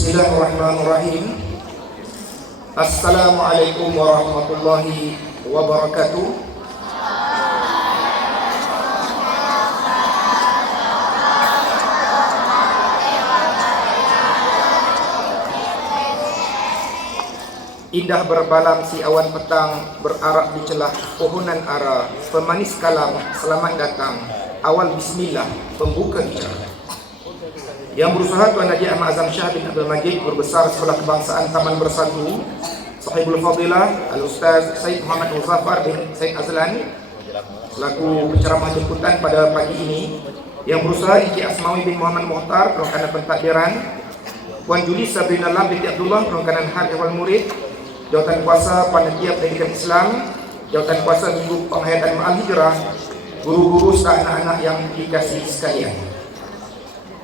Bismillahirrahmanirrahim. Assalamualaikum warahmatullahi wabarakatuh. Indah berbalam si awan petang, berarak di celah pohonan ara, pemanis kalam, selamat datang, awal bismillah, pembuka bicara. Yang berusaha Tuan Haji Ahmad Azam Shah bin Abdul Majid, Guru Besar Sekolah Kebangsaan Taman Bersatu, Sahibul Fadilah Al-Ustaz Said Muhammad Muzaffar bin Said Azlan, selaku penceramah jemputan pada pagi ini. Yang berusaha Encik Asmawi bin Muhammad Muhtar, perongkanan pentadbiran, Puan Juli Sabrina Lam binti Abdullah, perongkanan Had Ehwal Murid, Jawatan Kuasa Panitia Pendidikan Islam, Jawatan Kuasa Minggu Penghayatan Ma'al Hijrah, guru-guru serta anak-anak yang dikasihi sekalian.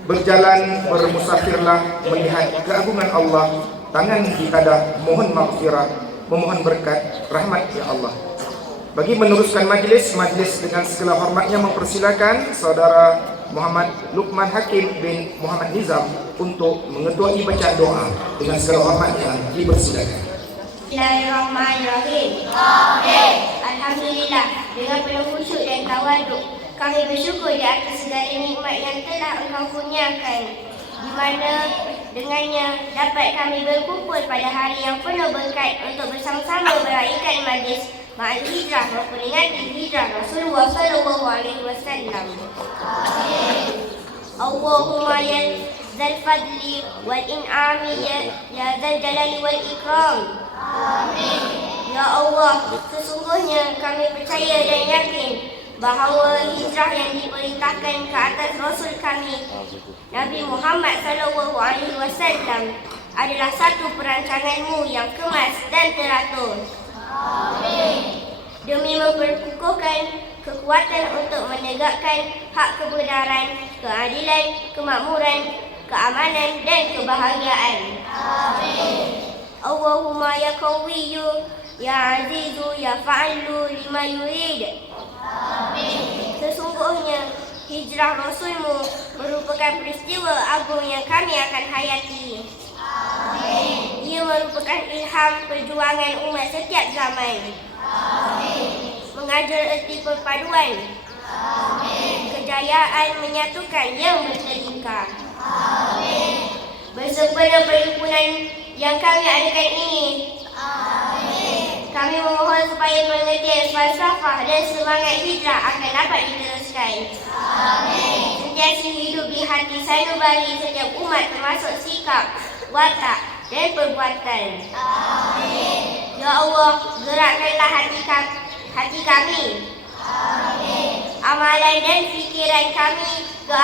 Berjalan bermusafirlah melihat keagungan Allah, tangan ditadah mohon maghfirah, memohon berkat rahmat ya Allah. Bagi meneruskan majlis dengan segala hormatnya mempersilakan Saudara Muhammad Luqman Hakim bin Muhammad Nizam untuk mengetuai bacaan doa. Dengan segala hormatnya dipersilakan. Bismillahirrahmanirrahim. Amin. Alhamdulillah, dengan penuh khusyuk dan tawaduk kami bersyukur di atas segala nikmat yang telah Engkau kurniakan, di mana dengannya dapat kami berkumpul pada hari yang penuh berkat untuk bersama-sama meraihkan majlis Ma'al Hijrah memperingati hijrah Rasulullah sallallahu alaihi wasallam. Amin. Allahumma ya dzal fadli wal in'ami ya dzal jalali wal ikram. Amin. Ya Allah, sesungguhnya kami percaya dan yakin bahawa hijrah yang diperintahkan ke atas Rasul kami Nabi Muhammad SAW adalah satu perancanganmu yang kemas dan teratur. Amin. Demi memperkukuhkan kekuatan untuk menegakkan hak kebenaran, keadilan, kemakmuran, keamanan dan kebahagiaan. Amin. Allahumma ya qawiyyu ya azizu ya fa'alu lima yurid. Amin. Sesungguhnya hijrah Rasulmu merupakan peristiwa agung yang kami akan hayati. Amin. Ia merupakan ilham perjuangan umat setiap zaman. Amin. Mengajar erti perpaduan. Amin. Kejayaan menyatukan yang bertelingkar. Amin. Bersempena perhimpunan yang kami adakan ini, amin, kami memohon supaya pengertian falsafah dan semangat hijrah akan dapat diteruskan. Amin. Sentiasa hidup di hati sanubari setiap umat termasuk sikap, watak dan perbuatan. Amin. Ya Allah, gerakkanlah hati kami. Amin. Amalan dan fikiran kami ke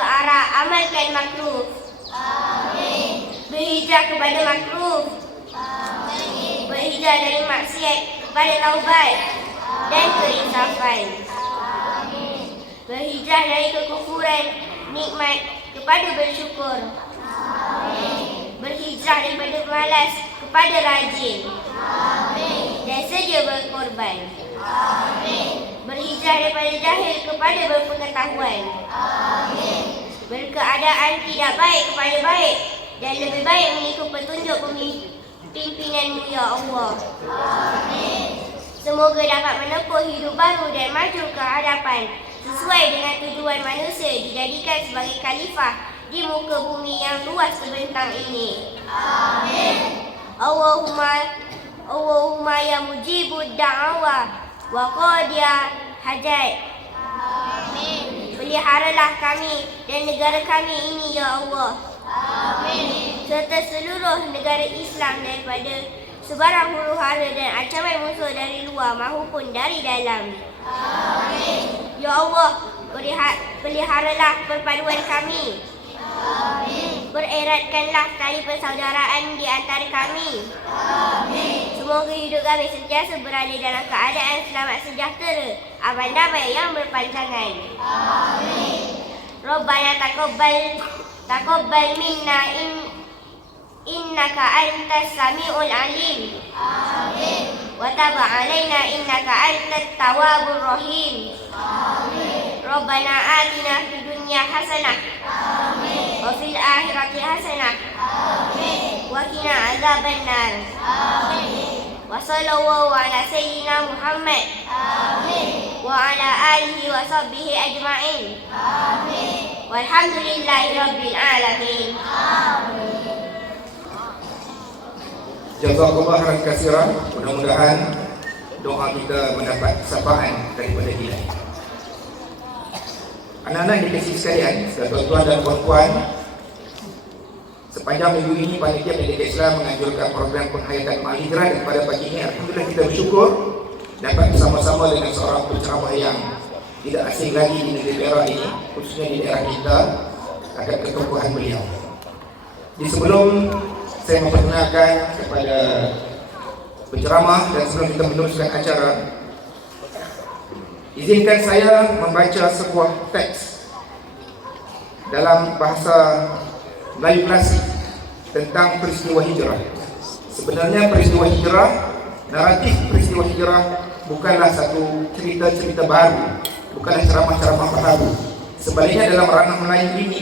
arah amalkan makruf. Amin. Berhijrah kepada makruf. Amin. Berhijrah dari maksiat kepada taubat dan keinsafan. Amin. Berhijrah dari kekufuran nikmat kepada bersyukur. Amin. Berhijrah daripada malas kepada rajin. Amin. Dan sedia berkorban. Amin. Berhijrah daripada jahil kepada berpengetahuan. Amin. Berkeadaan tidak baik kepada baik dan lebih baik mengikut petunjuk pimpinanmu ya Allah. Amin. Semoga dapat menempuh hidup baru dan maju ke hadapan sesuai dengan tujuan manusia dijadikan sebagai khalifah di muka bumi yang luas terbentang ini. Amin. Allahumma ya mujibud da'wa wa qadiya hajat. Amin. Peliharalah kami dan negara kami ini ya Allah. Amin. Serta seluruh negara Islam daripada sebarang huru-hara dan ancaman musuh dari luar maupun dari dalam. Amin. Ya Allah, peliharalah perpaduan kami. Amin. Bereratkanlah tali persaudaraan di antara kami. Amin. Semoga hidup kami sentiasa berada dalam keadaan selamat sejahtera, aman damai yang berpanjangan. Amin. Rabbana taqabbal minna innaka antas samiul alim. Amin. Wa tub alaina innaka antat tawwabur rahim. Amin. Rabbana atina fid dunya hasanah. Amin. وفي الآخرة حسنة وقنا عذاب النار وصلى الله على سيدنا محمد وعلى آله وصحبه أجمعين والحمد لله رب العالمين. Jazakallah khairan katsiran. Mudah-mudahan doa kita mendapat sapaan daripada Ilahi. Anak-anak yang dikasihi sekalian, tuan-tuan dan puan-puan, sepanjang minggu ini Panitia Pendidikan Islam menganjurkan program penghayatan Ma'al-Hijrah, dan pada pagi ini alhamdulillah kita bersyukur dapat bersama-sama dengan seorang penceramah yang tidak asing lagi di negeri Perak ini, khususnya di daerah kita, akan keteguhan beliau. Di sebelum saya memperkenalkan kepada penceramah dan sebelum kita meneruskan acara, izinkan saya membaca sebuah teks dalam bahasa Melayu klasik tentang peristiwa hijrah. Sebenarnya peristiwa hijrah, naratif peristiwa hijrah bukanlah satu cerita-cerita baru, bukanlah ceramah-ceramah baru. Sebaliknya dalam ranah Melayu ini,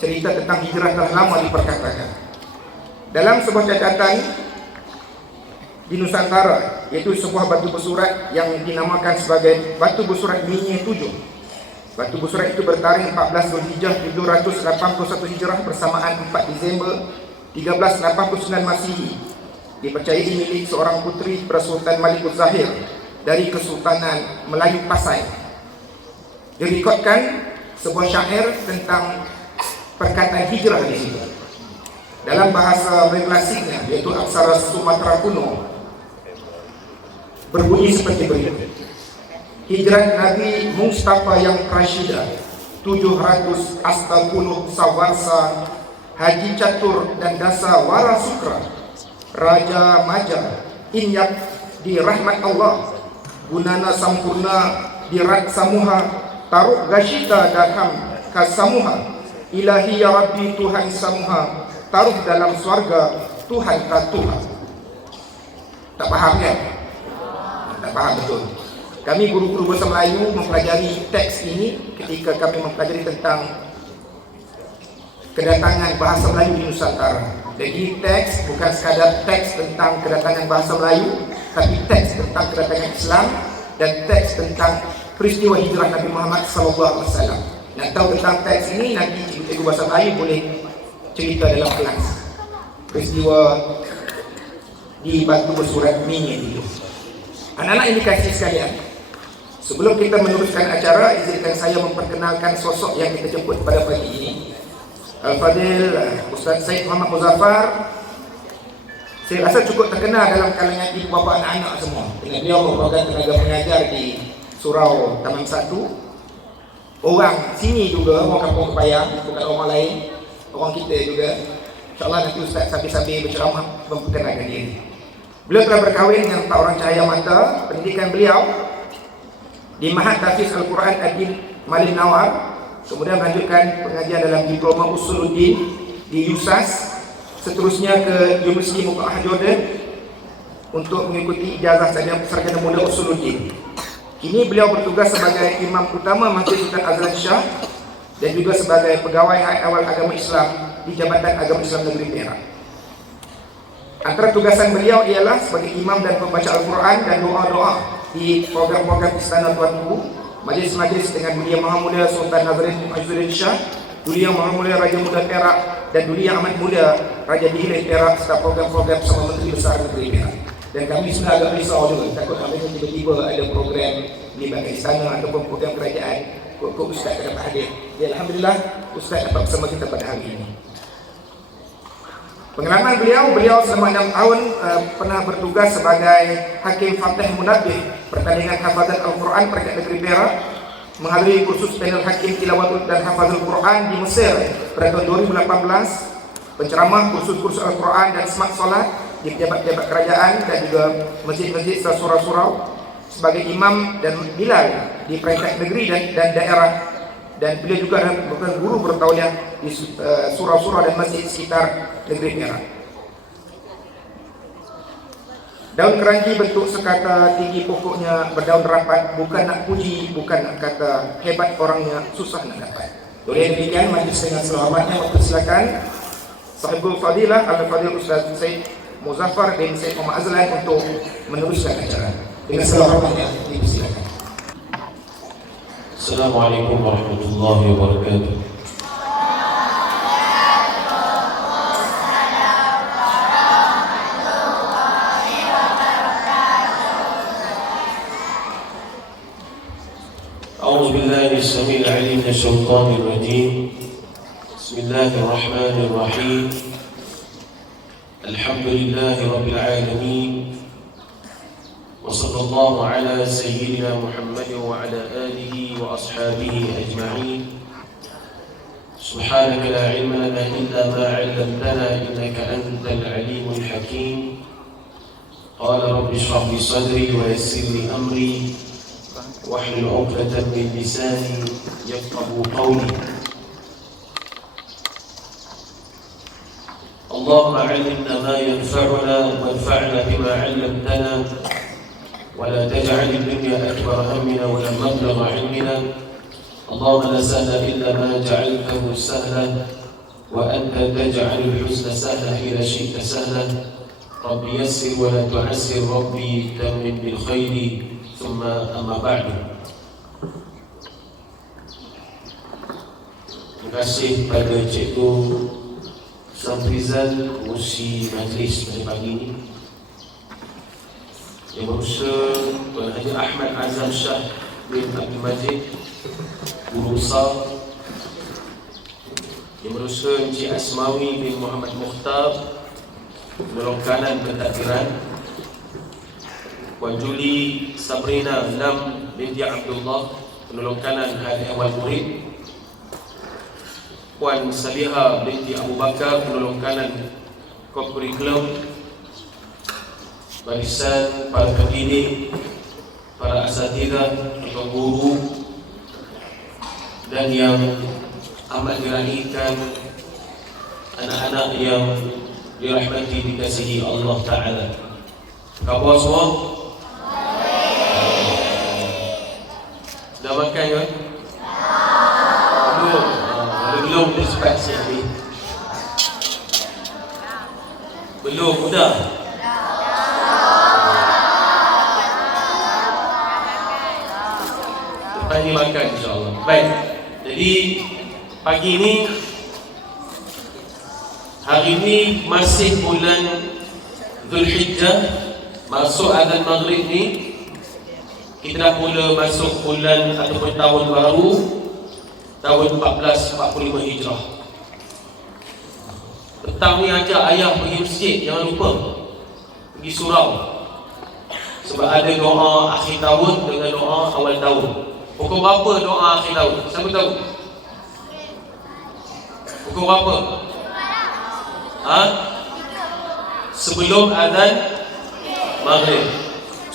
cerita tentang hijrah telah lama diperkatakan. Dalam sebuah catatan di Nusantara, yaitu sebuah batu bersurat yang dinamakan sebagai Batu Bersurat Minye 7. Batu bersurat itu bertarikh 14 Zulhijjah 781 Hijrah bersamaan 4 Disember 1389 Masihi. Dipercayai milik seorang puteri Sultan Malik Zahir dari Kesultanan Melayu Pasai. Direkodkan sebuah syair tentang perkataan hijrah di situ. Dalam bahasa klasiknya, yaitu aksara Sumatera kuno, berbunyi seperti berikut. Hijrat Nabi Mustafa yang Rasyidah 700 astagfirullah sawarsa Haji Catur dan Dasa Wara Sukra Raja Maja Inyak di rahmat Allah Gunana Sampurna Dirat Samuha Taruk Gashita Dakam Kasamuha Ilahi ya Rabbi Tuhan Samuha taruh dalam swarga Tuhan tak Tuhan. Tak faham kan? Tak faham betul. Kami guru-guru bahasa Melayu mempelajari teks ini ketika kami mempelajari tentang kedatangan bahasa Melayu di Nusantara. Jadi teks bukan sekadar teks tentang kedatangan bahasa Melayu, tapi teks tentang kedatangan Islam dan teks tentang peristiwa hijrah Nabi Muhammad SAW. Nak tahu tentang teks ini, nanti cikgu bahasa Melayu boleh cerita dalam kelas peristiwa di Batu Bersurat Minye itu. Anak-anak yang dikasihi sekalian, sebelum kita meneruskan acara, izinkan saya memperkenalkan sosok yang kita jemput pada pagi ini. Al-Fadil Ustaz Syed Muhammad Muzaffar. Saya rasa cukup terkenal dalam kalangan ibu bapa anak-anak semua. Beliau merupakan tenaga pengajar di Surau Taman 1. Orang sini juga, orang kampung Kepayang, bukan orang lain, orang kita juga. InsyaAllah nanti Ustaz sambil-sambil berceramah memperkenalkan diri. Beliau telah berkahwin dengan empat orang cahaya mata. Pendidikan beliau di Mahat Tahfiz Al-Quran Adil Malin Nawar, kemudian melanjutkan pengajian dalam Diploma Usuluddin di USAS, seterusnya ke Universiti Muqa'ah Jordan untuk mengikuti ijazah sarjana muda Usuluddin. Kini beliau bertugas sebagai imam utama Masjid Sultan Azlan Shah dan juga sebagai pegawai Hayat Awal Agama Islam di Jabatan Agama Islam Negeri Perak. Antara tugasan beliau ialah sebagai imam dan pembaca Al-Quran dan doa-doa di program-program Istana Tuanku, majlis-majlis dengan Dulia Maha Mulia Sultan Nazrin Azlan Shah, Dulia Maha Mulia Raja Muda Perak dan Dulia Amat Mulia Raja Dihilai Perak, serta program-program bersama Menteri Besar Negeri Perak. Dan kami sudah agak risau juga, takut apabila tiba-tiba ada program libatkan istana ataupun program kerajaan, kok Ustaz tak dapat hadir. Ya, Alhamdulillah Ustaz dapat bersama kita pada hari ini. Pengalaman beliau selama 6 tahun pernah bertugas sebagai Hakim Fatih Munabbih pertandingan hafazan Al-Quran peringkat negeri Perak, menghadiri kursus panel Hakim Tilawat dan Hafazul Quran di Mesir pada tahun 2018, penceramah kursus-kursus Al-Quran dan semak solat di pejabat-pejabat kerajaan dan juga masjid-masjid surau-surau, sebagai imam dan bilal di peringkat negeri dan daerah, dan beliau juga merupakan guru bertauliah di surau-surau dan masjid sekitar negeri Perak. Daun keranji bentuk sekata tinggi pokoknya berdaun rapat, bukan nak puji, bukan nak kata hebat orangnya susah nak dapat. Oleh demikian, majlis dengan selamatnya mempersilakan Sahibul Fadilah Al-Fadil Ustaz Syed Muzaffar bin Syed Muhammad Azlan untuk meneruskan acara. Dengan selamatnya dipersilakan. Assalamualaikum warahmatullahi wabarakatuh. أعوذ بالله السميع العليم من الشيطان الرجيم. بسم الله الرحمن الرحيم. الحمد لله رب العالمين. وصلى الله على سيدنا محمد وعلى آله وأصحابه أجمعين. سبحانك لا علم لنا إلا ما علمتنا إنك أنت العليم الحكيم. قال رب اشرح لي صدري ويسر لي أمري واحلل عقدة من لساني يفقهوا قولي. اللهم علمنا ما ينفعنا وانفعنا بما علمتنا ولا تجعل الدنيا أكبر همنا ولا مبلغ علمنا. اللهم لا سهل إلا ما جعلته سهلا وأنت تجعل الحزن سهلا إذا شئت سهلا. ربي يسر ولا تعسر، ربي تمن بالخير. ثم أما بعد. Terima kasih pada Cikgu Samrizal mengurusi majlis pada pagi ini. Yang berusaha Tuan Haji Ahmad Azam Shah bin Abdul Majid, Guru Besar. Yang berusaha Encik Asmawi bin Muhammad Mukhtar, penolong kanan pentadbiran. Puan Juli Sabrina Lam binti Abdullah, penolong kanan Hadi Awal Murid. Puan Saliha binti Abu Bakar, penolong kanan Kurikulum. Barisan para pendidik, para asatidzah, tukang guru, dan yang amat dirahimkan anak-anak yang dirahmati dikasihi Allah Ta'ala. Khabar semua? Dah makan ke? Belum. Kalau belum, dia cepat siap ni. Belum, dah. Lepas ni makan insyaAllah. Baik. Jadi pagi ni, hari ni masih bulan Zulhijjah, masuk azan maghrib ni. Kita dah mula masuk bulan ataupun tahun baru, tahun 1445 Hijrah. Petang ni ajak ayah pergi masjid, jangan lupa pergi surau. Sebab ada doa akhir tahun dengan doa awal tahun. Pukul berapa doa akhir tahun? Siapa tahu? Pukul berapa? Sebelum azan maghrib.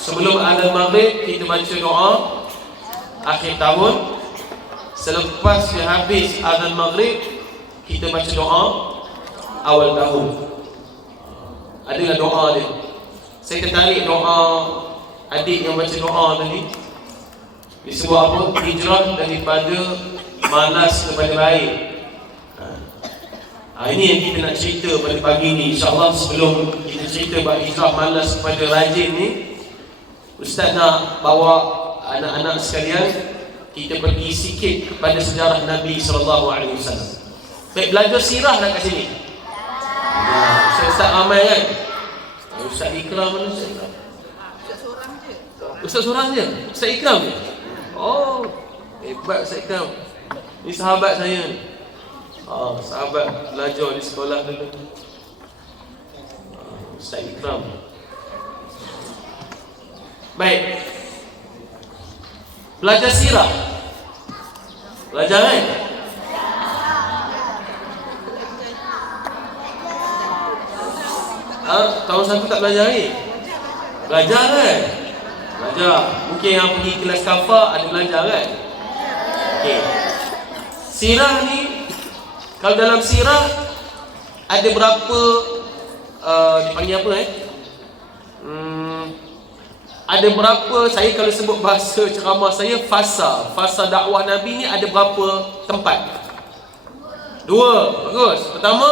Sebelum azan maghrib kita baca doa akhir tahun. Selepas habis azan maghrib kita baca doa awal tahun. Adalah doa dia. Saya tertarik doa adik yang baca doa tadi. Disebut apa? Hijrah daripada malas kepada baik. Ini yang kita nak cerita pada pagi ni. InsyaAllah sebelum kita cerita bab hijrah malas kepada rajin ni, Ustaz nak bawa anak-anak sekalian kita pergi sikit kepada sejarah Nabi SAW. Baik, belajar sirah dah kat sini. Ustaz ramai kan? Ustaz Ikram mana Ustaz Ikram? Ustaz seorang je? Ustaz Ikram je? Oh, hebat Ustaz Ikram. Ni sahabat saya ni. Sahabat belajar di sekolah dulu. Ustaz Ikram. Baik. Belajar sirah. Belajar kan? Tahun satu tak belajar ni? Belajar kan? Belajar. Mungkin yang pergi kelas kafa ada belajar kan? Okey. Sirah ni, kalau dalam sirah ada berapa dipanggil apa ada berapa, saya kalau sebut bahasa ceramah saya, fasa dakwah Nabi ni ada berapa tempat? Dua. Bagus. Pertama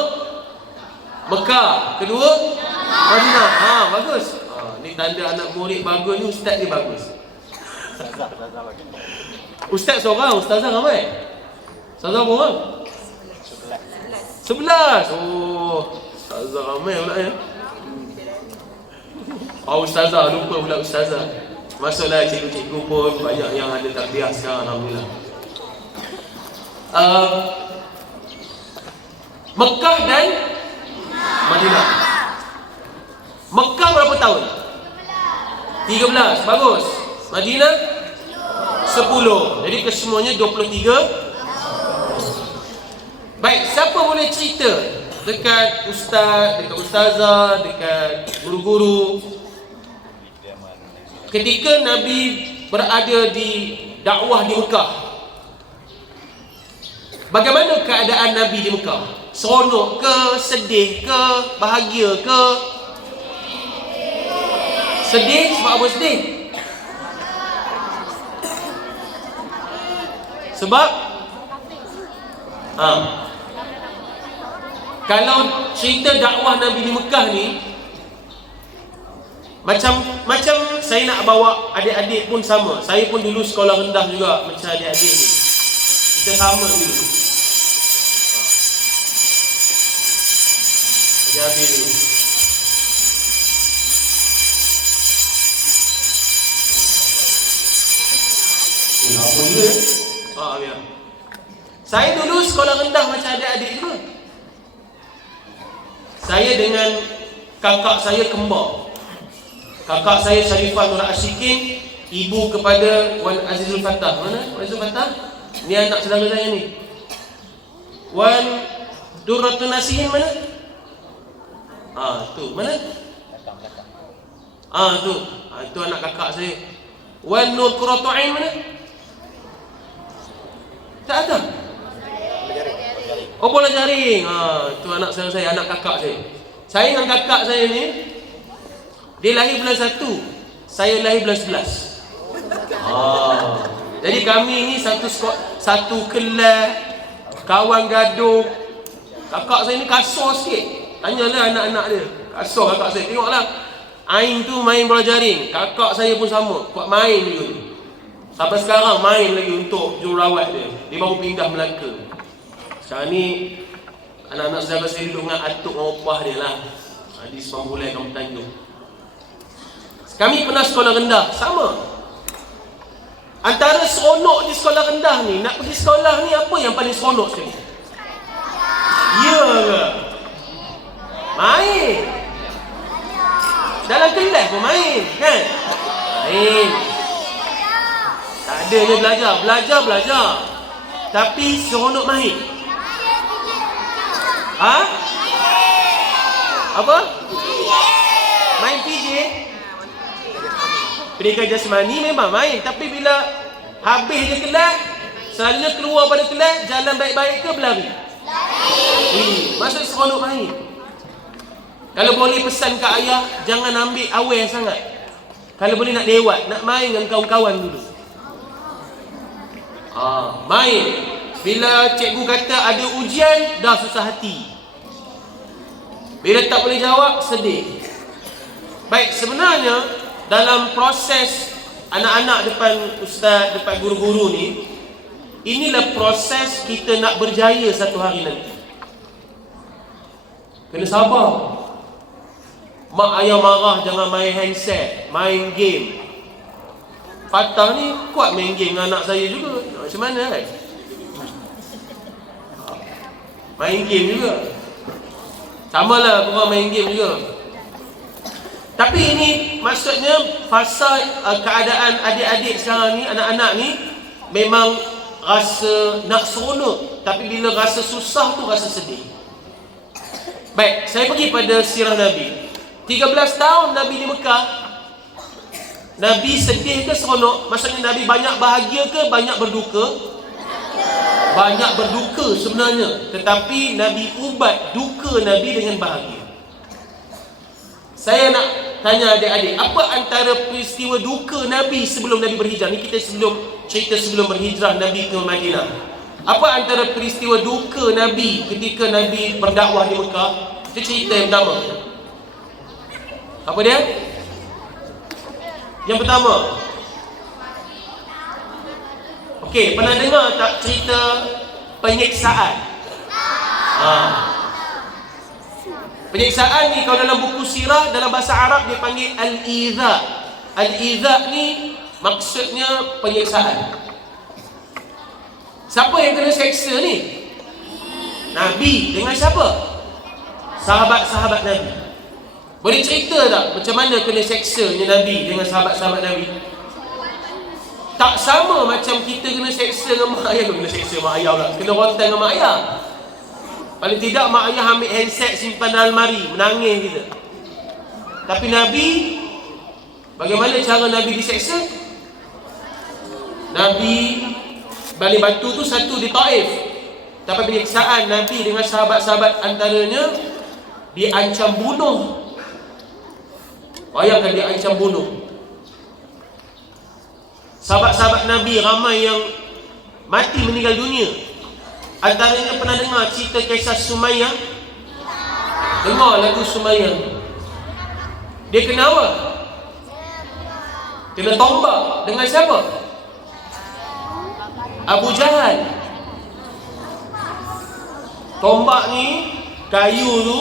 Mekah. Kedua Madinah. Bagus. Ni tanda anak murid bagus ni, ustaz dia bagus. Ustaz seorang, ustazah ramai. Ustazah berapa orang? 11. Oh, ustazah ramai pula ya. Ustazah, lupa pula ustazah. Masuklah cikgu-cikgu pun banyak yang ada takbiah sekarang, alhamdulillah. Mekah dan Madinah. Mekah berapa tahun? 13. Bagus. Madinah 10. Jadi kesemuanya 23. Baik, siapa boleh cerita dekat ustaz, dekat ustazah, dekat guru-guru, ketika Nabi berada di dakwah di Mekah, bagaimana keadaan Nabi di Mekah? Seronok ke, sedih ke, bahagia ke? Sedih, sebab apa sedih? Sebab kalau cerita dakwah Nabi di Mekah ni, macam saya nak bawa adik-adik pun sama. Saya pun dulu sekolah rendah juga macam adik-adik ni. Kita sama dulu. Dia habis dulu. Apa dia? Ya. Saya dulu sekolah rendah macam adik-adik juga. Saya dengan kakak saya kembar. Kakak saya Sharifah Nur Ashikin, ibu kepada Wan Azizul Fattah. Mana Wan Azizul Fattah? Ni anak saudara saya ni. Wan Durratun Nasihin mana? Tu mana? Tu. Tu anak kakak saya. Wan Nur Qurratu Ain mana? Tak ada. Bola jaring. Tu anak saudara saya, anak kakak saya. Saya dengan kakak saya ni, dia lahir bulan 1, saya lahir bulan 11. Jadi kami ni satu kelas, kawan gaduh. Kakak saya ni kasar sikit. Tanyalah anak-anak dia. Kasar kakak saya. Tengoklah, Ain tu main bola jaring, kakak saya pun sama, buat main juga. Sampai sekarang main lagi untuk jururawat dia. Dia baru pindah Melaka. Sekarang ni anak-anak saudara saya duduk dengan atuk dengan opah dia lah, di Semambulai, Kampung Tanjung. Kami pernah sekolah rendah, sama. Antara seronok di sekolah rendah ni, nak pergi sekolah ni apa yang paling seronok sekali? Ya ke? Main. Dalam kelas pun main, kan? Main. Tak adanya belajar. Tapi seronok main. Apa? Main PJ. Pendidikan jasmani memang main, tapi bila habis je kelas, selalunya keluar pada kelas, jalan baik-baik ke berlari? Maksud seronok main. Kalau boleh pesan kat ayah, jangan ambil awal sangat. Kalau boleh nak lewat, nak main dengan kawan-kawan dulu. Main. Bila cikgu kata ada ujian, dah susah hati. Bila tak boleh jawab, sedih. Baik, sebenarnya dalam proses anak-anak depan ustaz, depan guru-guru ni, inilah proses kita nak berjaya satu hari nanti. Kena sabar. Mak ayah marah jangan main handset, main game. Fatah ni kuat main game dengan anak saya juga. Macam mana kan? Main game juga. Sama lah korang main game juga. Tapi ini maksudnya fasa keadaan adik-adik sekarang ni, anak-anak ni memang rasa nak seronok, tapi bila rasa susah tu rasa sedih. Baik, saya pergi pada sirah Nabi. 13 tahun Nabi di Mekah. Nabi sedih ke seronok? Maksudnya Nabi banyak bahagia ke banyak berduka? Banyak berduka sebenarnya. Tetapi Nabi ubat duka Nabi dengan bahagia. Saya nak tanya adik-adik, apa antara peristiwa duka Nabi sebelum Nabi berhijrah? Ni kita cerita sebelum berhijrah Nabi ke Madinah. Apa antara peristiwa duka Nabi ketika Nabi berdakwah di Mekah? Itu cerita yang pertama. Apa dia? Yang pertama. Okey, pernah dengar tak cerita penyiksaan? Penyiksaan ni kalau dalam buku sirah, dalam bahasa Arab dia panggil al-idha. Al-idha ni maksudnya penyiksaan. Siapa yang kena seksa ni? Nabi. Dengan siapa? Sahabat-sahabat Nabi. Boleh cerita tak macam mana kena seksanya Nabi dengan sahabat-sahabat Nabi? Tak sama macam kita kena seksa dengan mak ayah. Kena seksa mak ayah pula, kena rotan dengan mak ayah. Paling tidak mak ayah ambil handset simpan dalam almari, menangis kita. Tapi Nabi, bagaimana cara Nabi diseksa? Nabi balik batu tu satu di Taif. Tapi penyiksaan Nabi dengan sahabat-sahabat antaranya diancam bunuh. Bayangkan diancam bunuh. Sahabat-sahabat Nabi ramai yang mati meninggal dunia. Antaranya pernah dengar cerita kisah Sumayyah? Dengar lagu Sumayyah. Dia kena apa? Kena tombak. Dengan siapa? Abu Jahal. Tombak ni, kayu tu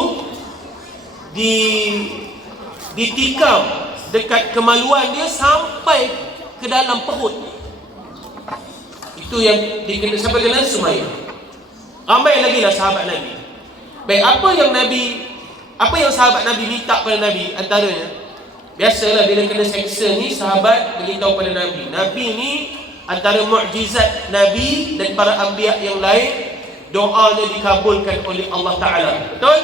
ditikam dekat kemaluan dia sampai ke dalam perut. Itu yang dikena, siapa kena? Sumayyah. Ramai lagi lah sahabat Nabi. Baik, apa yang sahabat Nabi minta pada Nabi? Antaranya, biasalah bila kena seksa ni, sahabat beritahu pada Nabi. Nabi ni antara mukjizat Nabi dan para anbiya yang lain, doanya dikabulkan oleh Allah Ta'ala. Betul?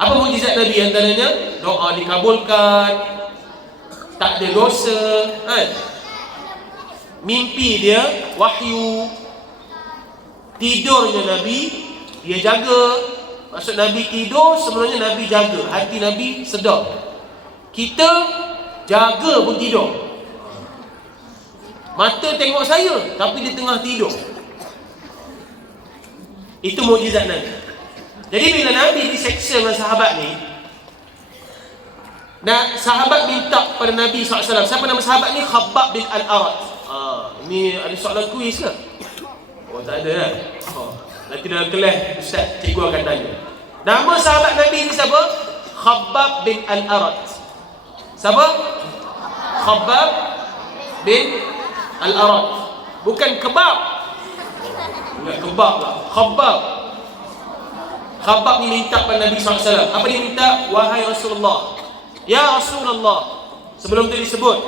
Apa mukjizat Nabi antaranya? Doa dikabulkan, tak ada dosa, kan? Mimpi dia wahyu. Tidurnya Nabi dia jaga. Maksud Nabi tidur, sebenarnya Nabi jaga. Hati Nabi sedar. Kita jaga pun tidur. Mata tengok saya, tapi dia tengah tidur. Itu mukjizat Nabi. Jadi bila Nabi diseksa dengan sahabat ni, sahabat minta pada Nabi SAW. Siapa nama sahabat ni? Khabbab bin Al-Arat. Ini ada soalan kuis ke? Oh, tak ada kan? Nanti dalam kelas Ustaz, cikgu akan tanya. Nama sahabat Nabi ni siapa? Khabbab bin Al-Arat. Siapa? Khabbab bin Al-Arat. Bukan kebab. Bukan kebab lah. Khabbab. Khabbab ni minta pada Nabi SAW. Apa dia minta? Wahai Rasulullah, ya Rasulullah. Sebelum tu disebut,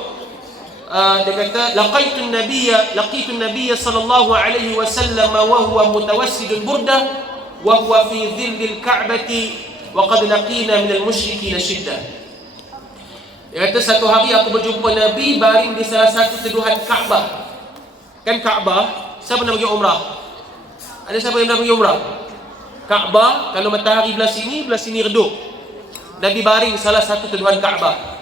dia kata laqaitu an-nabiyya sallallahu alaihi wasallam wa huwa mutawassidul burdah wa huwa fi dhillil ka'bati wa qad laqina minal musyrikin shiddah. Dia kata satu hari aku berjumpa Nabi baring di salah satu teduhan Kaabah. Kan Kaabah, siapa nak pergi umrah? Ada siapa yang nak pergi umrah? Kaabah, kalau matahari belah sini redup. Nabi baring salah satu teduhan Kaabah.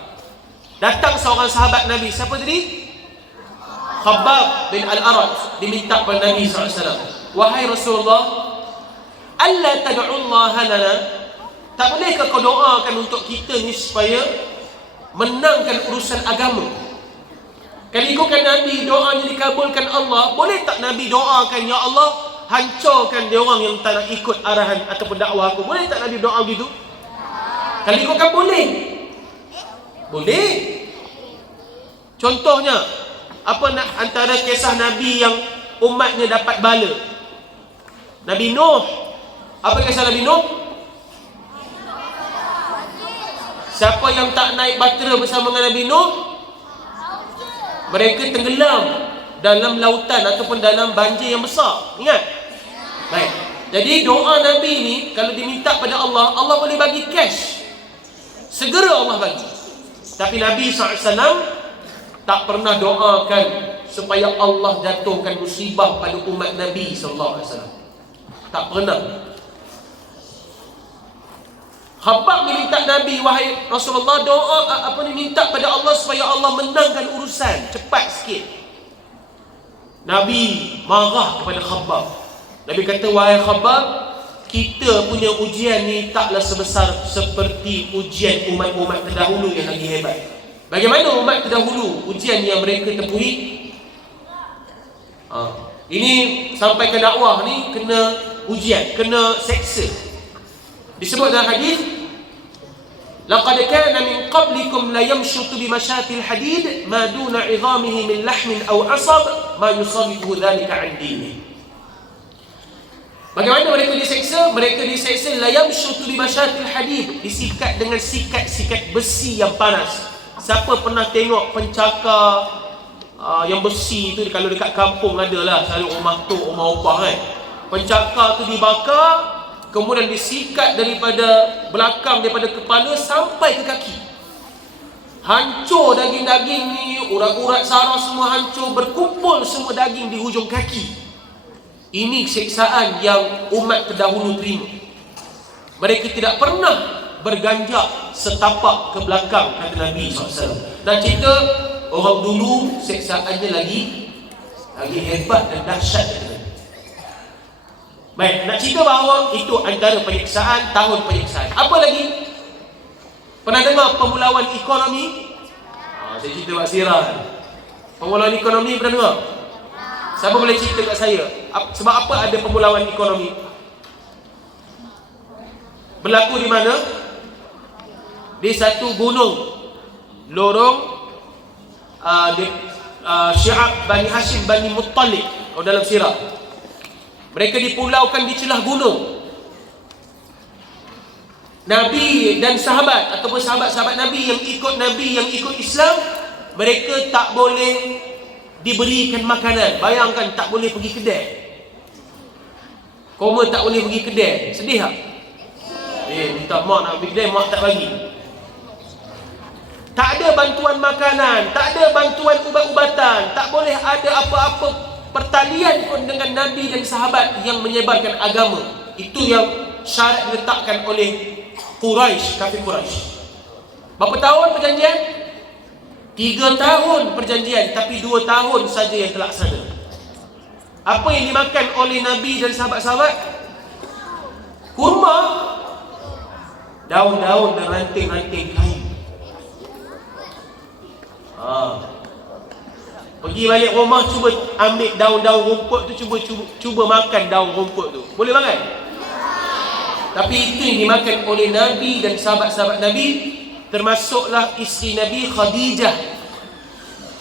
Datang seorang sahabat Nabi. Siapa tadi? Khabbab bin Al-Arat. Diminta pada Nabi SAW. Wahai Rasulullah, alla tad'ullaha lana, tak bolehkah kau doakan untuk kita ni supaya menangkan urusan agama? Kalau ikutkan Nabi, doanya dikabulkan Allah. Boleh tak Nabi doakan, ya Allah, hancurkan dia orang yang tak nak ikut arahan ataupun dakwah aku? Boleh tak Nabi doa gitu? Kalau ikutkan boleh. Boleh. Contohnya, apa antara kisah Nabi yang umatnya dapat bala? Nabi Nuh. Apa kisah Nabi Nuh? Siapa yang tak naik bahtera bersama dengan Nabi Nuh, mereka tenggelam dalam lautan ataupun dalam banjir yang besar. Ingat? Baik. Jadi doa Nabi ni kalau diminta pada Allah, Allah boleh bagi cash. Segera Allah bagi. Tapi Nabi SAW tak pernah doakan supaya Allah jatuhkan musibah pada umat Nabi SAW. Tak pernah. Khabbab minta Nabi, wahai Rasulullah, doa minta pada Allah supaya Allah menangkan urusan cepat sikit. Nabi marah kepada Khabbab. Nabi kata, wahai Khabbab, kita punya ujian ni taklah sebesar seperti ujian umat-umat terdahulu yang lagi hebat. Bagaimana umat terdahulu ujian yang mereka tempuhi? Ini sampai ke dakwah ni kena ujian, kena seksa. Disebut dalam hadis, laqad kana min qablikum la yamshutu bi mashatil hadid ma duna 'idhamihi min lahmin aw 'asab ma yusarrifu dhalika 'an dinihi. Bagaimana mereka diseksa? Mereka diseksa la yamshutu bi mashatil hadid, disikat dengan sikat-sikat besi yang panas. Siapa pernah tengok pencakar yang besi tu, kalau dekat kampung adalah selalu rumah tok, rumah opah kan. Pencakar tu dibakar, kemudian disikat daripada belakang, daripada kepala sampai ke kaki. Hancur daging-daging ni, urat-urat saraf semua hancur, berkumpul semua daging di hujung kaki. Ini siksaan yang umat terdahulu terima. Mereka tidak pernah berganjak setapak ke belakang, kata Nabi SAW. Dan cerita orang dulu siksaannya lagi hebat dan dahsyat. Baik, nak cerita bahawa itu antara penyiksaan, tahun penyiksaan. Apa lagi? Pernah dengar pemulauan ekonomi? Saya cerita Pak Sirah. Pemulauan ekonomi pernah dengar? Siapa boleh cerita kat saya? Sebab apa ada pemulauan ekonomi? Berlaku di mana? Di satu gunung, lorong Syi'ab Bani Hashim Bani Muttalib, kalau dalam sirah. Mereka dipulaukan di celah gunung. Nabi dan sahabat ataupun sahabat-sahabat Nabi yang ikut Islam, mereka tak boleh diberikan makanan. Bayangkan, tak boleh pergi kedai. Koma tak boleh pergi kedai. Sedih tak? Minta mak nak pergi kedai, mak tak bagi. Tak ada bantuan makanan, tak ada bantuan ubat-ubatan, tak boleh ada apa-apa pertalian pun dengan Nabi dan sahabat yang menyebarkan agama. Itu yang syarat diletakkan oleh Quraisy, kafir Quraisy. Berapa tahun perjanjian? 3 tahun perjanjian, tapi 2 tahun saja yang terlaksana. Apa yang dimakan oleh Nabi dan sahabat-sahabat? Kurma, daun-daun dan ranting-ranting kayu. Pergi balik rumah, cuba ambil daun-daun rumput tu, cuba makan daun rumput tu. Boleh makan? Tapi itu yang dimakan oleh Nabi dan sahabat-sahabat Nabi, termasuklah isteri Nabi Khadijah.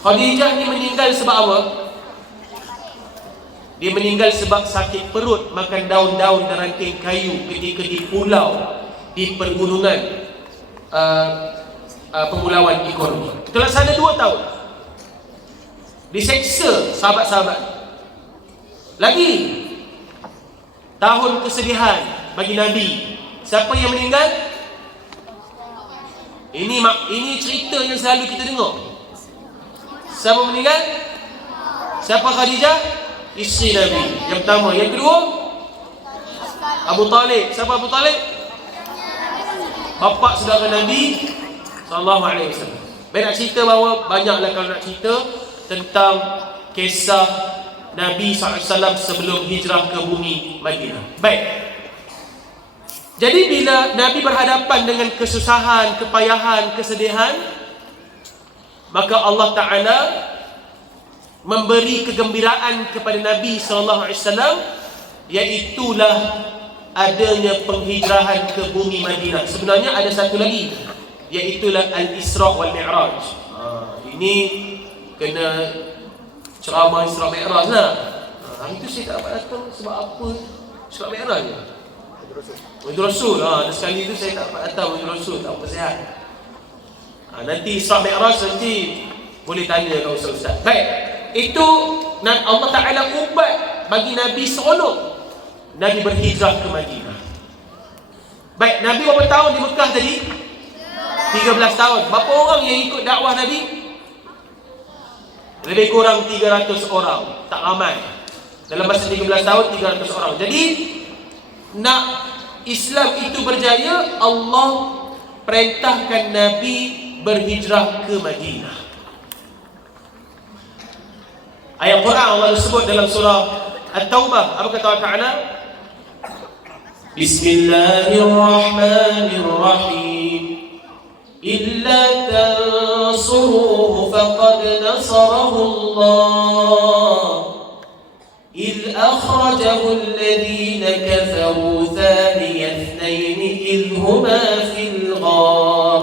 Khadijah ni meninggal sebab apa? Dia meninggal sebab sakit perut, makan daun-daun dan ranting kayu ketika di pulau, di pergunungan pemulauan ekonomi. Terlaksana 2 tahun. Diseksa sahabat-sahabat. Lagi tahun kesedihan bagi Nabi. Siapa yang meninggal? Ini cerita yang selalu kita dengar. Siapa meninggal? Siapa Khadijah? Isteri Nabi. Yang pertama. Yang kedua, Abu Talib. Siapa Abu Talib? Bapa saudara Nabi SAW. Baik, nak cerita bahawa banyaklah kalau nak cerita tentang kisah Nabi SAW sebelum hijrah ke bumi Madinah. Baik. Jadi bila Nabi berhadapan dengan kesusahan, kepayahan, kesedihan, maka Allah Ta'ala memberi kegembiraan kepada Nabi SAW, iaitulah adanya penghijrahan ke bumi Madinah. Sebenarnya ada satu lagi, iaitulah Al-Isra' wal Mi'raj. Ini kena ceramah Isra' Mi'raj lah. Hari tu saya tak dapat datang. Sebab apa Isra' Mi'raj je? Wajib Rasul. Dan sekali tu saya tak dapat datang Wajib Rasul. Tak apa, sihat. Nanti Isra' Mi'raj nanti boleh tanya kat ustaz-ustaz. Baik, itu Allah Ta'ala ubat bagi Nabi seronok. Nabi berhijrah ke Madinah. Baik, Nabi berapa tahun di Mekah tadi? 13 tahun. Berapa orang yang ikut dakwah Nabi? Lebih kurang 300 orang. Tak ramai. Dalam masa 13 tahun 300 orang. Jadi nak Islam itu berjaya, Allah perintahkan Nabi berhijrah ke Madinah. Ayat Quran Allah sebut dalam surah At-Taubah. Apa kata Allah Ta'ala? Bismillahirrahmanirrahim. Illa tansuruhu faqad nasarahu Allah. إذ أخرجه الذين كفروا ثاني اثنين إذ هما في الغار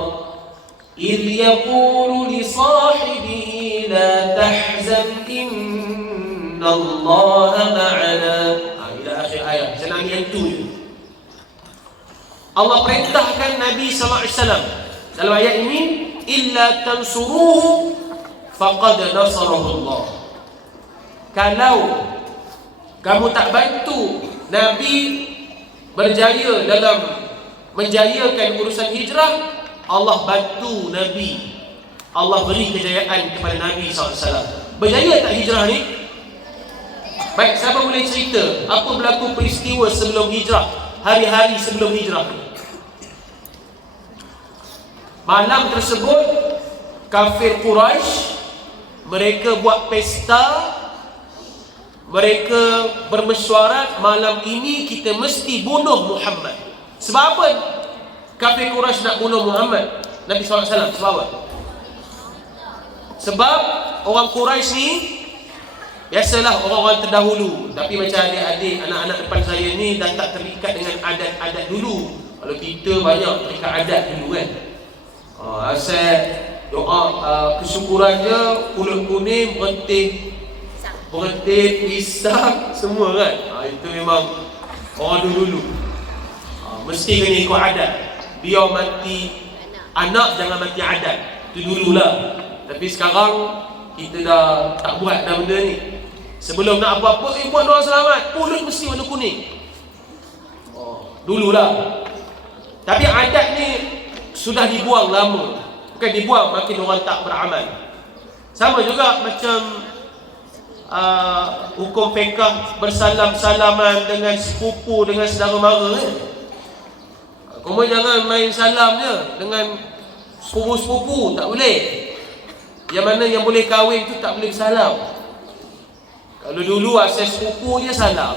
إذ يقول لصاحبه لا تحزن إن الله معنا. إلى آخر ayat. Senang yang itu. Allah perintahkan Nabi SAW dalam ayat ini, illa tansuruhu faqad nasarahu Allah. Kalau kamu tak bantu Nabi berjaya dalam menjayakan urusan hijrah, Allah bantu Nabi. Allah beri kejayaan kepada Nabi SAW. Berjaya tak hijrah ni? Baik, siapa boleh cerita apa berlaku peristiwa sebelum hijrah, hari-hari sebelum hijrah? Malam tersebut kafir Quraisy mereka buat pesta. Mereka bermesyuarat, malam ini kita mesti bunuh Muhammad. Sebab apa kafir Quraisy nak bunuh Muhammad Nabi SAW? Sebab apa? Sebab orang Quraisy ni biasalah orang-orang terdahulu. Tapi macam adik-adik, anak-anak depan saya ni dah tak terikat dengan adat-adat dulu. Kalau kita banyak terikat adat dulu kan. Asal doa kesyukuran je, kulit kuning, berhenti pisang semua kan. Itu memang orang dulu. Mesti kena ikut adat. Biar mati anak, jangan mati adat. Itu dululah. Tapi sekarang kita dah tak buat dah benda ni. Sebelum nak apa-apa, buat doa selamat, kulit mesti warna kuning. Dululah. Tapi adat ni sudah dibuang lama. Bukan dibuang, makin orang tak beramal. Sama juga macam hukum fiqh bersalam-salaman dengan sepupu, dengan saudara mara kan? Kamu jangan main salam je dengan sepupu-sepupu, tak boleh. Yang mana yang boleh kahwin tu tak boleh salam. Kalau dulu asal sepupu je salam,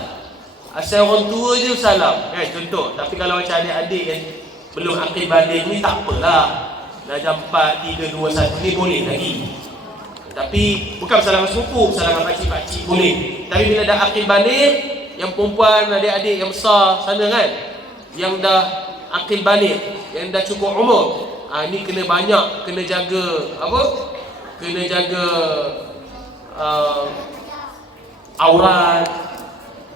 asal orang tua je salam kan, contoh. Tapi kalau macam adik-adik yang belum akil balik ni tak apalah. Dah jam 4, 3, 2, 1 ni boleh lagi. Tapi bukan salam sepupu, salam pakcik-pakcik boleh. Tapi bila dah akil balik, yang perempuan, adik-adik yang besar sana kan, yang dah akil balik, yang dah cukup umur, ni kena banyak, kena jaga apa? Kena jaga aurat.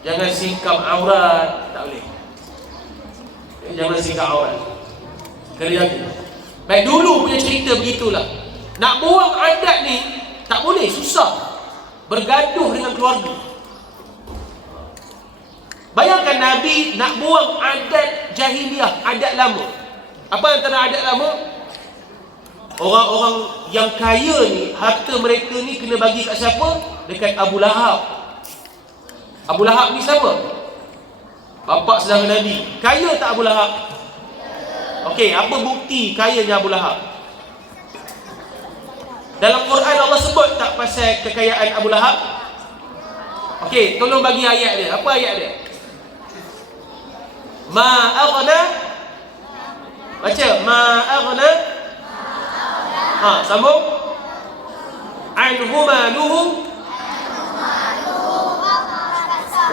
Jangan singkap aurat, tak boleh. Jangan singkap aurat. Kena jaga. Baik, dulu punya cerita begitulah. Nak buang adat ni tak boleh, susah. Bergaduh dengan keluarga. Bayangkan Nabi nak buang adat jahiliah, adat lama. Apa antara adat lama? Orang-orang yang kaya ni, harta mereka ni kena bagi kat siapa? Dekat Abu Lahab. Abu Lahab ni siapa? Bapa saudara Nabi. Kaya tak Abu Lahab? Okey, apa bukti kayanya Abu Lahab? Dalam Quran Allah sebut tak pasal kekayaan Abu Lahab? Okey, tolong bagi ayat dia. Apa ayat dia? Ma aghna. Baca, ma aghna. Sambung. Anhu maluhu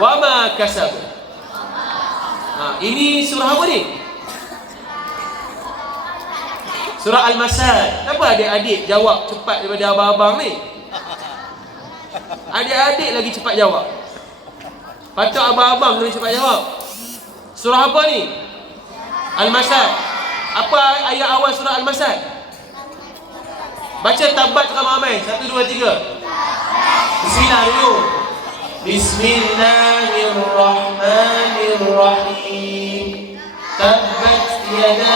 wa ma kasab. Ini surah apa ni? Surah Al-Masad. Kenapa adik-adik jawab cepat daripada abang-abang ni? Adik-adik lagi cepat jawab. Patut abang-abang kena cepat jawab. Surah apa ni? Al-Masad. Apa ayat awal surah Al-Masad? Baca tabat ramai-ramai. 1, 2, 3. Bismillah dulu. Bismillahirrahmanirrahim. Tabat yada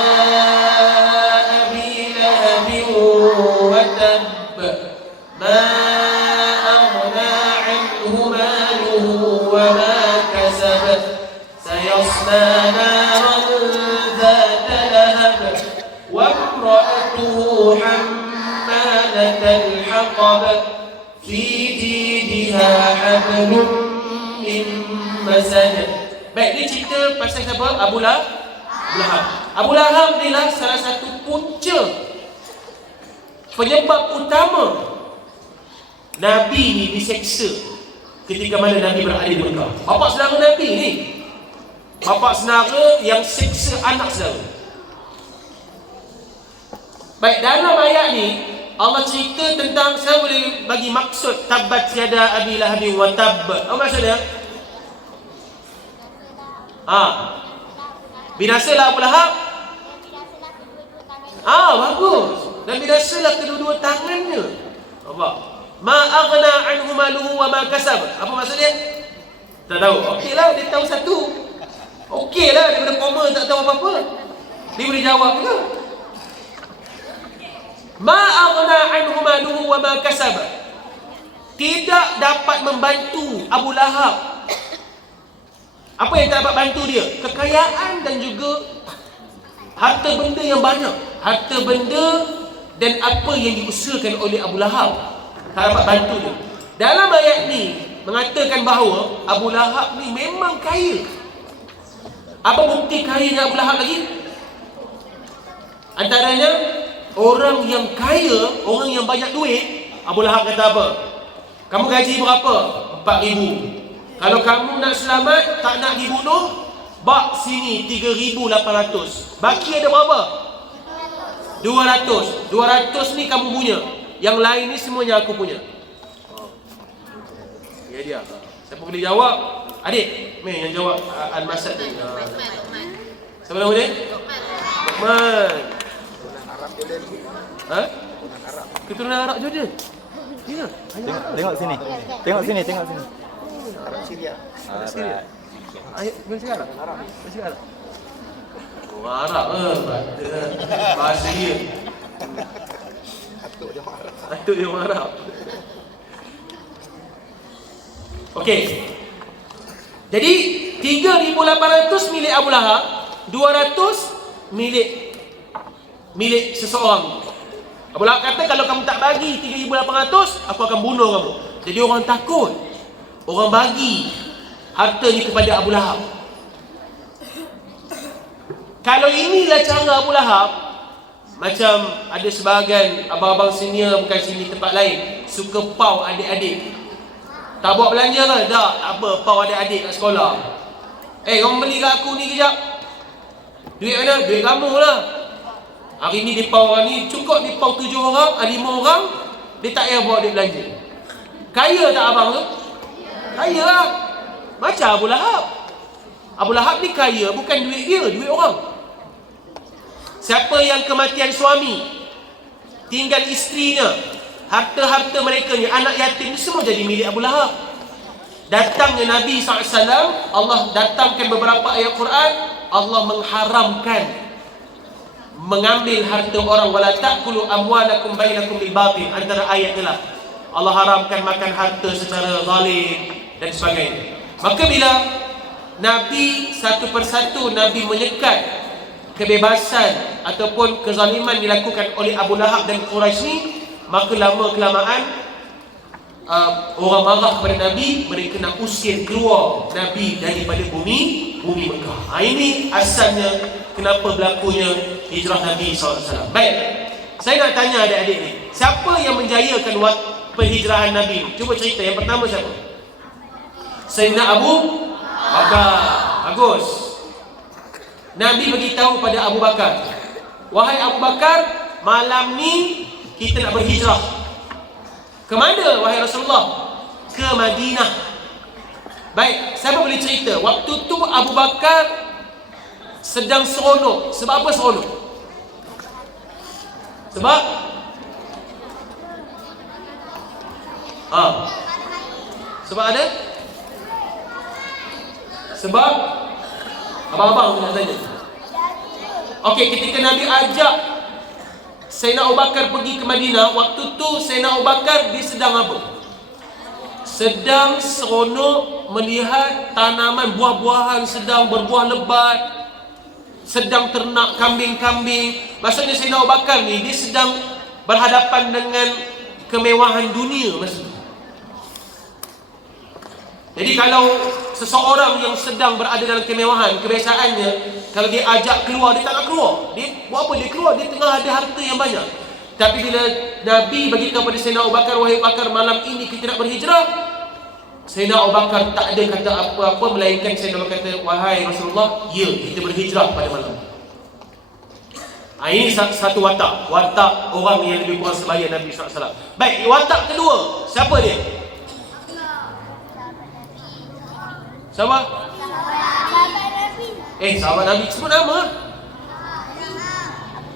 ما أغنى عنه ماله وما كسب سيصلى نارا ذات لهب وامرأته حمالة الحطب في جيدها hablum min masad. Baik, ni cerita pasal siapa? Abu Lahab. Abu Lahab ni lah salah satu punca penyebab utama Nabi ni diseksa ketika mana Nabi berada di Mekah. Bapa saudara Nabi ni, bapa saudara yang seksa anak saudara. Baik, dalam ayat ni Allah cerita tentang, saya boleh bagi maksud tabbat yada abi lahabin wa tab. Apa maksudnya? Binasalah Abu Lahab. Bagus. Dan binasalah kedua-dua tangannya. Apa? Ma aghna anhu maluhu wa ma kasab. Apa maksud dia? Tak tahu. Okeylah, dia tahu satu. Okeylah, daripada koma tak tahu apa-apa. Dia boleh jawab juga. Ma aghna anhu maluhu wa ma kasab. Tidak dapat membantu Abu Lahab. Apa yang tak dapat bantu dia? Kekayaan dan juga harta benda yang banyak. Harta benda dan apa yang diusahakan oleh Abu Lahab tak dapat bantu dia. Dalam ayat ni mengatakan bahawa Abu Lahab ni memang kaya. Apa bukti kayanya Abu Lahab lagi? Antaranya orang yang kaya, orang yang banyak duit. Abu Lahab kata apa? Kamu gaji berapa? 4,000. Kalau kamu nak selamat, tak nak dibunuh, bak sini 3,800. Baki ada berapa? 200. 200 ni kamu punya. Yang lain ni semuanya aku punya. Ya dia. Siapa boleh jawab? Adik, yang jawab Al-Masad ni. Siapa nama dia? Luqman. Keturunan Arab Jordan. Ya. Tengok sini. Tengok sini. Arab Syria. Ayat bahasa Arab. Bahasa Arab. Orang Arab bahasa dia. Atuk dia orang Arab. Okey. Jadi 3,800 milik Abu Lahab, 200 milik seseorang. Abu Lahab kata kalau kamu tak bagi 3,800, aku akan bunuh kamu. Jadi orang takut. Orang bagi harta ni kepada Abu Lahab. Kalau inilah cara Abu Lahab, macam ada sebahagian abang-abang senior bukan sini tempat lain, suka pau adik-adik. Tak bawa belanja ke? Tak apa, pau adik-adik kat sekolah. Kamu beli kat aku ni kejap. Duit mana? Duit kamu lah. Hari ni dia pau orang ni, cukup dia pau 7 orang, 5 orang, dia tak payah bawa duit belanja. Kaya tak abang tu? Kaya lah. Macam Abu Lahab. Abu Lahab ni kaya, bukan duit dia, duit orang. Siapa yang kematian suami, tinggal isterinya, harta-harta mereka ni, anak yatim ni semua jadi milik Abu Lahab. Datangnya Nabi SAW, Allah datangkan beberapa ayat Quran, Allah mengharamkan mengambil harta orang. Wala ta'kulu amwalakum bainakum bil batil. Antara ayat itulah Allah haramkan makan harta secara zalim dan sebagainya. Maka bila Nabi satu persatu Nabi menyekat kebebasan ataupun kezaliman dilakukan oleh Abu Lahab dan Quraisy ni, maka lama kelamaan orang marah kepada Nabi, mereka nak usir keluar Nabi daripada bumi Mekah. Ini asalnya kenapa berlakunya hijrah Nabi SAW. Baik, saya nak tanya adik-adik ni, siapa yang menjayakan penghijrahan Nabi? Cuba cerita. Yang pertama siapa? Sayyidina Abu Bakar. Bagus. Nabi beritahu pada Abu Bakar, wahai Abu Bakar, malam ni kita nak berhijrah. Ke mana wahai Rasulullah? Ke Madinah. Baik, siapa boleh cerita waktu tu Abu Bakar sedang seronok. Sebab apa seronok? Sebab sebab ada? Sebab abang-abang nak tanya. Okey, ketika Nabi ajak Sayyidina Abu Bakar pergi ke Madinah, waktu tu Sayyidina Abu Bakar dia sedang apa? Sedang seronok melihat tanaman buah-buahan sedang berbuah lebat, sedang ternak kambing-kambing. Maksudnya Sayyidina Abu Bakar ni dia sedang berhadapan dengan kemewahan dunia masa tu. Jadi kalau seseorang yang sedang berada dalam kemewahan, kebiasaannya kalau dia ajak keluar, dia tak nak keluar. Dia buat apa? Dia keluar, dia tengah ada harta yang banyak. Tapi bila Nabi beritahu kepada Sayyidina Abu Bakar, wahai Abu Bakar, malam ini kita nak berhijrah, Sayyidina Abu Bakar tak ada kata apa-apa, melainkan Sayyidina Abu Bakar kata, wahai Rasulullah, ya, kita berhijrah pada malam. Ini satu watak orang yang lebih kurang sebaya Nabi SAW. Baik, watak kedua, siapa dia? Siapa? Sahabat Nabi. Sebut nama.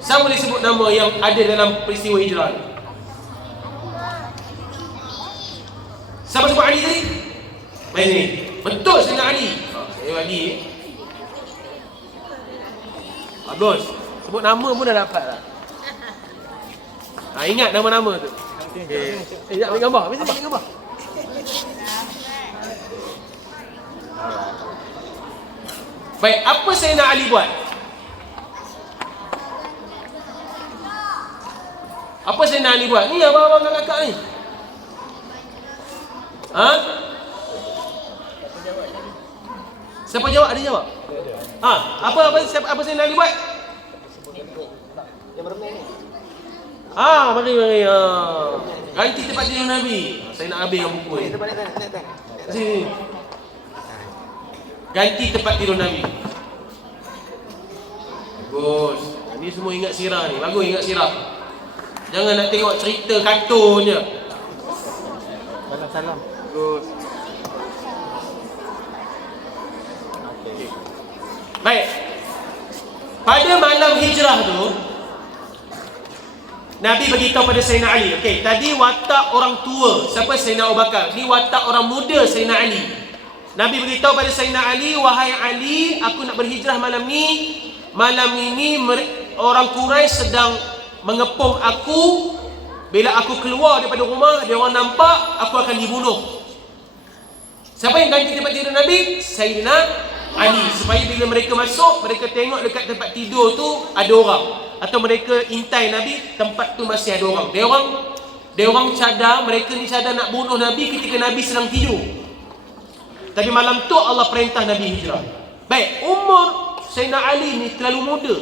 Siapa boleh sebut nama yang ada dalam peristiwa hijrah ni? Siapa sebut Ali tadi? Mari sini. Betul Sayyidina Ali. Saya bagi. Bagus. Sebut nama pun dah dapat lah. Ingat nama-nama tu. Sekejap ambil gambar. Ambil gambar. Baik, apa Sayyidina Ali buat? Apa Sayyidina Ali buat? Ni abang-abang kakak ni. Siapa jawab? Ada jawab? Apa Sayyidina Ali buat? Mari. Ganti tempat tidur Nabi. Saya nak habis dengan buku ni. Sini. Ganti tempat tidur Nabi. Bagus. Ini semua ingat sirah ni. Bagus ingat sirah. Jangan nak tengok cerita kartun je. Salam. Bagus. Okay. Baik. Pada malam hijrah tu, Nabi beritahu pada Sayyidina Ali. Okey, tadi watak orang tua, siapa? Sayyidina Abu Bakar. Ni watak orang muda Sayyidina Ali. Nabi beritahu pada Sayyidina Ali, wahai Ali, aku nak berhijrah malam ni. Malam ini orang Quraisy sedang mengepung aku. Bila aku keluar daripada rumah, dia orang nampak, aku akan dibunuh. Siapa yang ganti tempat tidur Nabi? Sayyidina Ali. Supaya bila mereka masuk, mereka tengok dekat tempat tidur tu ada orang. Atau mereka intai Nabi, tempat tu masih ada orang. Dia orang cadar, mereka ni cadar nak bunuh Nabi ketika Nabi sedang tidur. Tapi malam tu Allah perintah Nabi hijrah. Baik, umur Sayyidina Ali ni terlalu muda.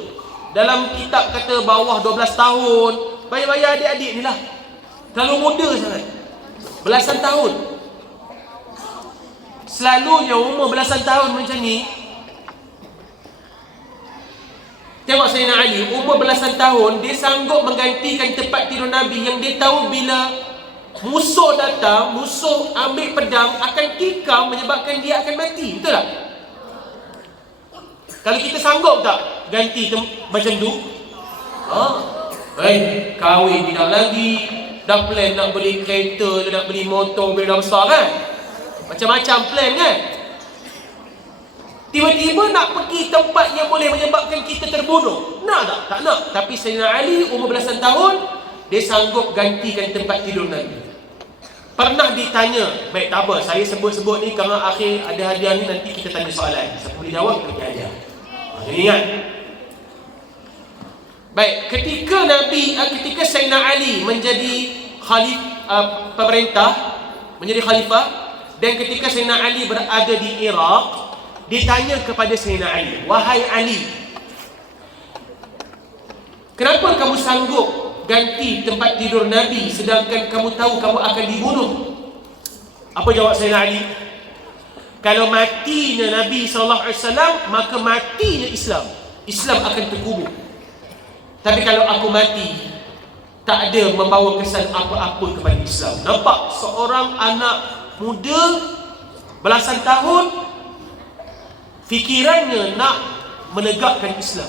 Dalam kitab kata bawah 12 tahun. Bayar-bayar adik-adik ni lah. Terlalu muda sangat. Belasan tahun. Selalunya umur belasan tahun macam ni. Tengok Sayyidina Ali, umur belasan tahun, dia sanggup menggantikan tempat tidur Nabi yang dia tahu bila musuh datang, musuh ambil pedang, akan tikam menyebabkan dia akan mati. Betul tak? Kalau kita sanggup tak ganti macam tu? Kahwin tidak lagi, dah plan nak beli kereta, nak beli motor, dah besar kan? Macam-macam plan kan? Tiba-tiba nak pergi tempat yang boleh menyebabkan kita terbunuh. Nak tak? Tak nak. Tapi Sayyidina Ali umur belasan tahun, dia sanggup gantikan tempat tidur Nabi. Pernah ditanya, baik tak apa, saya sebut-sebut ni kerana akhir ada hadiah ni, nanti kita tanya soalan. Siapa boleh jawab, kita bagi hadiah. Jadi ingat. Baik, ketika Sayyidina Ali menjadi pemerintah, menjadi khalifah, dan ketika Sayyidina Ali berada di Iraq, ditanya kepada Sayyidina Ali, wahai Ali, kenapa kamu sanggup ganti tempat tidur Nabi sedangkan kamu tahu kamu akan dibunuh? Apa jawab Sayyidina Ali? Kalau matinya Nabi SAW, maka matinya Islam. Islam akan terkubur. Tapi kalau aku mati, tak ada membawa kesan apa-apa kepada Islam. Nampak seorang anak muda belasan tahun, fikirannya nak menegakkan Islam.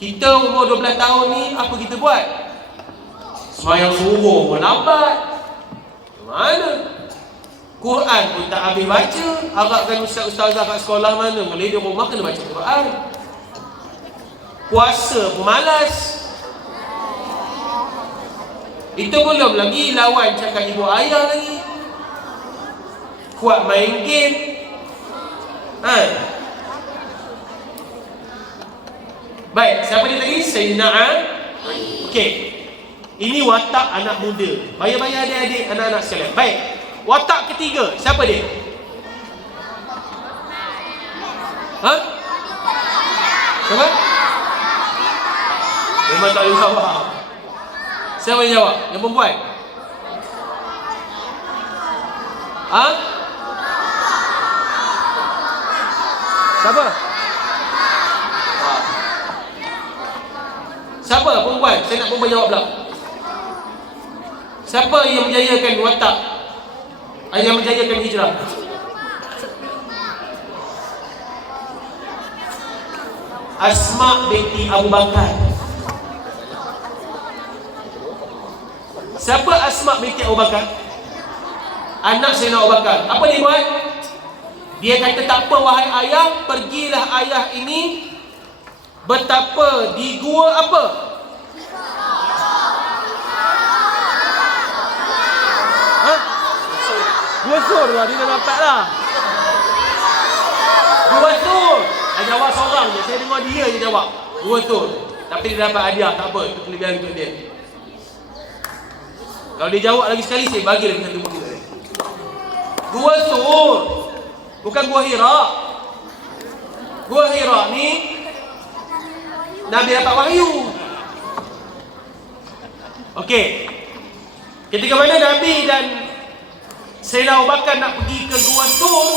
Kita umur 12 tahun ni, apa kita buat? Sembahyang subuh pun lambat. Mana? Quran pun tak habis baca. Harapkan ustaz-ustazah kat sekolah mana boleh, di rumah kena baca Quran. Puasa pun malas. Itu belum lagi lawan cakap ibu ayah lagi. Kuat main game. Baik, siapa dia tadi? Sayyidina Ali. Okey. Ini watak anak muda. Bayar-bayar adik-adik, anak-anak sekalian. Baik. Watak ketiga, siapa dia? Ha? Siapa? Memang tak boleh jawab. Siapa yang jawab? Yang perempuan? Ha? Siapa? Siapa perempuan? Saya nak perempuan jawab pula. Siapa yang menjayakan watak? Yang menjayakan hijrah? Asma binti Abu Bakar. Siapa Asma binti Abu Bakar? Anak Sayyidina Abu Bakar. Apa dia buat? Dia kata, tak apa wahai ayah, pergilah ayah ini bertapa di gua apa? Ha? Gua Sur lah, dia dah dapat lah. Gua Sur. Dia jawab seorang je, saya dengar dia je jawab. Gua Sur. Tapi dia dapat hadiah, tak apa, itu kelebihan untuk dia. Kalau dia jawab lagi sekali, saya bagi lagi satu buku dia. Gua Sur. Bukan Gua Hira. Gua Hira ni Nabi dapat wahyu. Okey. Ketika mana Nabi dan Sayyidina Abu Bakar nak pergi ke Gua Tur,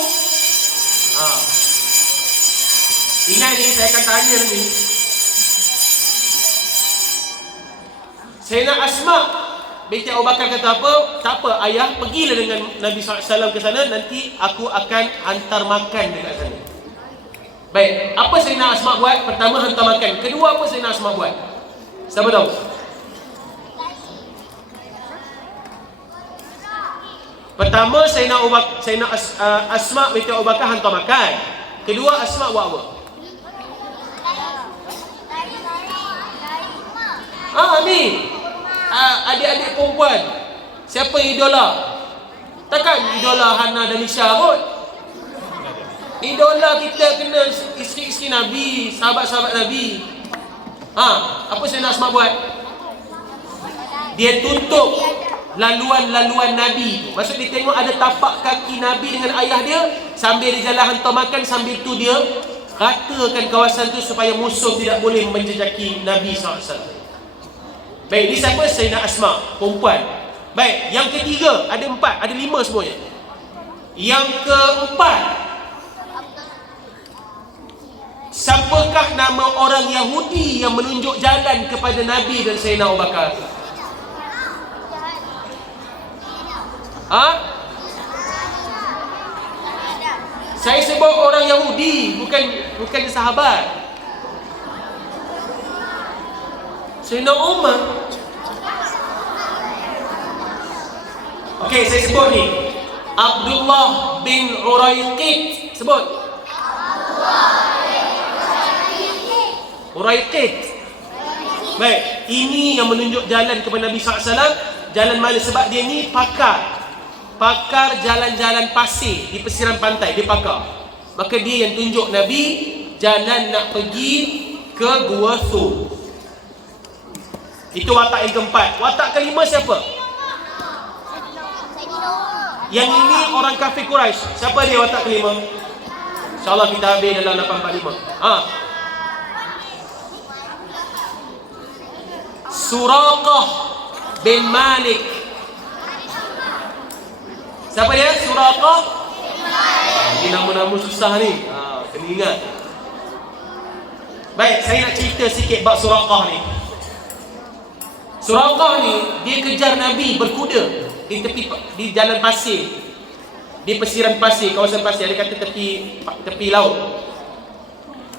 ingat ni, saya akan tanya ni. Sayyidina Asma binti Abu Bakar kata apa? Tak apa ayah, pergilah dengan Nabi SAW ke sana, nanti aku akan hantar makan dekat sana. Baik, apa Sayyidina Asma buat? Pertama, hantar makan. Kedua, apa Sayyidina Asma buat? Siapa tahu? Pertama, Sayyidina Asma binti Abu Bakar hantar makan. Kedua, Asma buat apa? Ni adik-adik perempuan, siapa idola? Takkan idola Hana dan Nisha kot. Idola kita kena isteri-isteri Nabi, sahabat-sahabat Nabi. Apa Sayyidina Asma buat? Dia tutup laluan-laluan Nabi. Maksud dia tengok ada tapak kaki Nabi dengan ayah dia, sambil dia jalan hantar makan, sambil tu dia ratakan kawasan tu supaya musuh tidak boleh menjejaki Nabi SAW. Baik, ini siapa? Sayyidina Asma, perempuan. Baik, yang ketiga, ada 4, ada 5 semuanya. Yang keempat, siapakah nama orang Yahudi yang menunjuk jalan kepada Nabi dan Sayyidina Abu Bakar? Saya sebut orang Yahudi, bukan sahabat. Sayyidina Umar. Okey, saya sebut ni. Abdullah bin Uraiqit. Sebut. Uraiqit. Baik, ini yang menunjuk jalan kepada Nabi SAW. Jalan mana? Sebab dia ni pakar jalan-jalan pasir di pesisir pantai. Dia pakar. Maka dia yang tunjuk Nabi jalan nak pergi ke Gua Thur. Itu watak yang keempat. Watak kelima siapa? Yang ini orang kafir Quraisy. Siapa dia watak kelima? InsyaAllah kita habis dalam 845. Suraqah bin Malik. Siapa dia? Suraqah bin Malik. Ini nama-nama susah ni. Kena ingat. Baik, saya nak cerita sikit bab Suraqah ni. Suraqah ni, dia kejar Nabi berkuda di jalan pasir, di pesisiran pasir, kawasan pasir, dia kata tepi laut.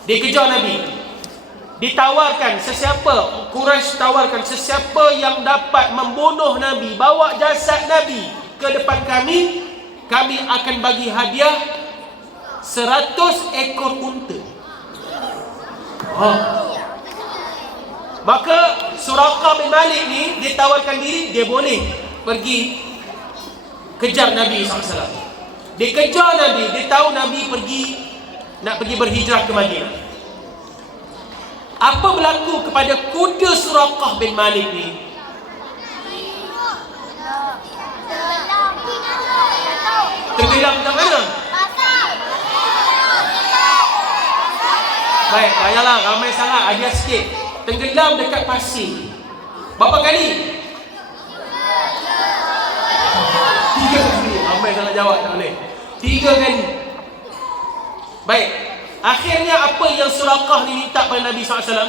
Dia kejar Nabi. Ditawarkan sesiapa, Quraisy tawarkan sesiapa yang dapat membunuh Nabi, bawa jasad Nabi ke depan kami akan bagi hadiah 100 ekor unta. Maka Suraqah bin Malik ni, dia tawarkan diri, dia boleh pergi kejar Nabi SAW. Dia kejar Nabi, dia tahu Nabi nak pergi berhijrah ke Madinah. Apa berlaku kepada kuda Suraqah bin Malik ni? Tenggelam kat mana? Baik, payahlah, ramai sangat, hadiah sikit. Tenggelam dekat pasir. Berapa kali? 3 kali. Ramai sangat jawab, tak boleh. 3 kali. Baik, akhirnya apa yang Suraqah ni minta pada Nabi SAW?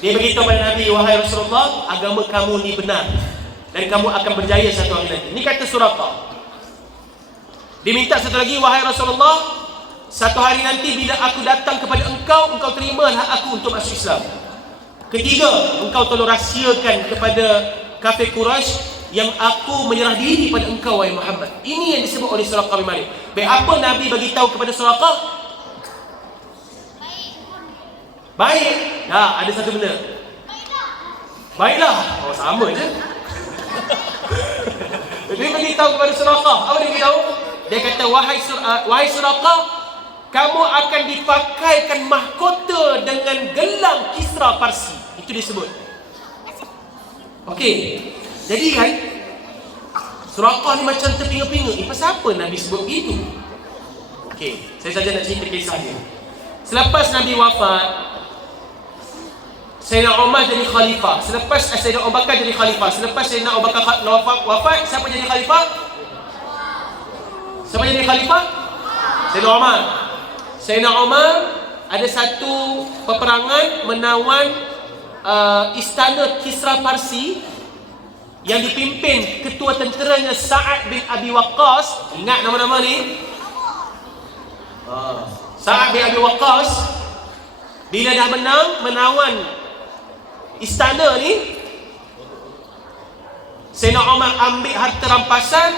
Dia beritahu pada Nabi, wahai Rasulullah, agama kamu ni benar dan kamu akan berjaya satu hari nanti. Ini kata Suraqah. Dia minta satu lagi, wahai Rasulullah, satu hari nanti bila aku datang kepada engkau, engkau terimalah aku untuk masuk Islam. Ketiga, engkau tolong rahsiakan kepada kafir Quraisy yang aku menyerah diri pada engkau, wahai Muhammad. Ini yang disebut oleh Suraqah bin Malik. Baik, apa Nabi bagi tahu kepada Suraqah? Baik. Ada satu benda. Baiklah. Oh, sama je. Dia bagi tahu kepada Suraqah. Apa dia bagi tahu? Dia kata, wahai Suraqah, kamu akan dipakaikan mahkota dengan gelang Kisra Parsi. Itu disebut. Okey. Jadi kan, Suraqah ni macam terpinga-pinga. Pasal apa Nabi sebut begitu? Okey, saya saja nak cerita kisah dia. Selepas Nabi wafat, Sayyidina Umar jadi khalifah. Selepas Sayyidina Abu Bakar jadi khalifah. Selepas Sayyidina Abu Bakar wafat, siapa jadi khalifah? Siapa jadi khalifah? Sayyidina Umar. Sayyidina Umar ada satu peperangan menawan istana Kisra Parsi yang dipimpin ketua tenteranya Sa'ad bin Abi Waqqas. Ingat nama-nama ni? Sa'ad bin Abi Waqqas bila dah menang menawan istana ni, Sayyidina Umar ambil harta rampasan.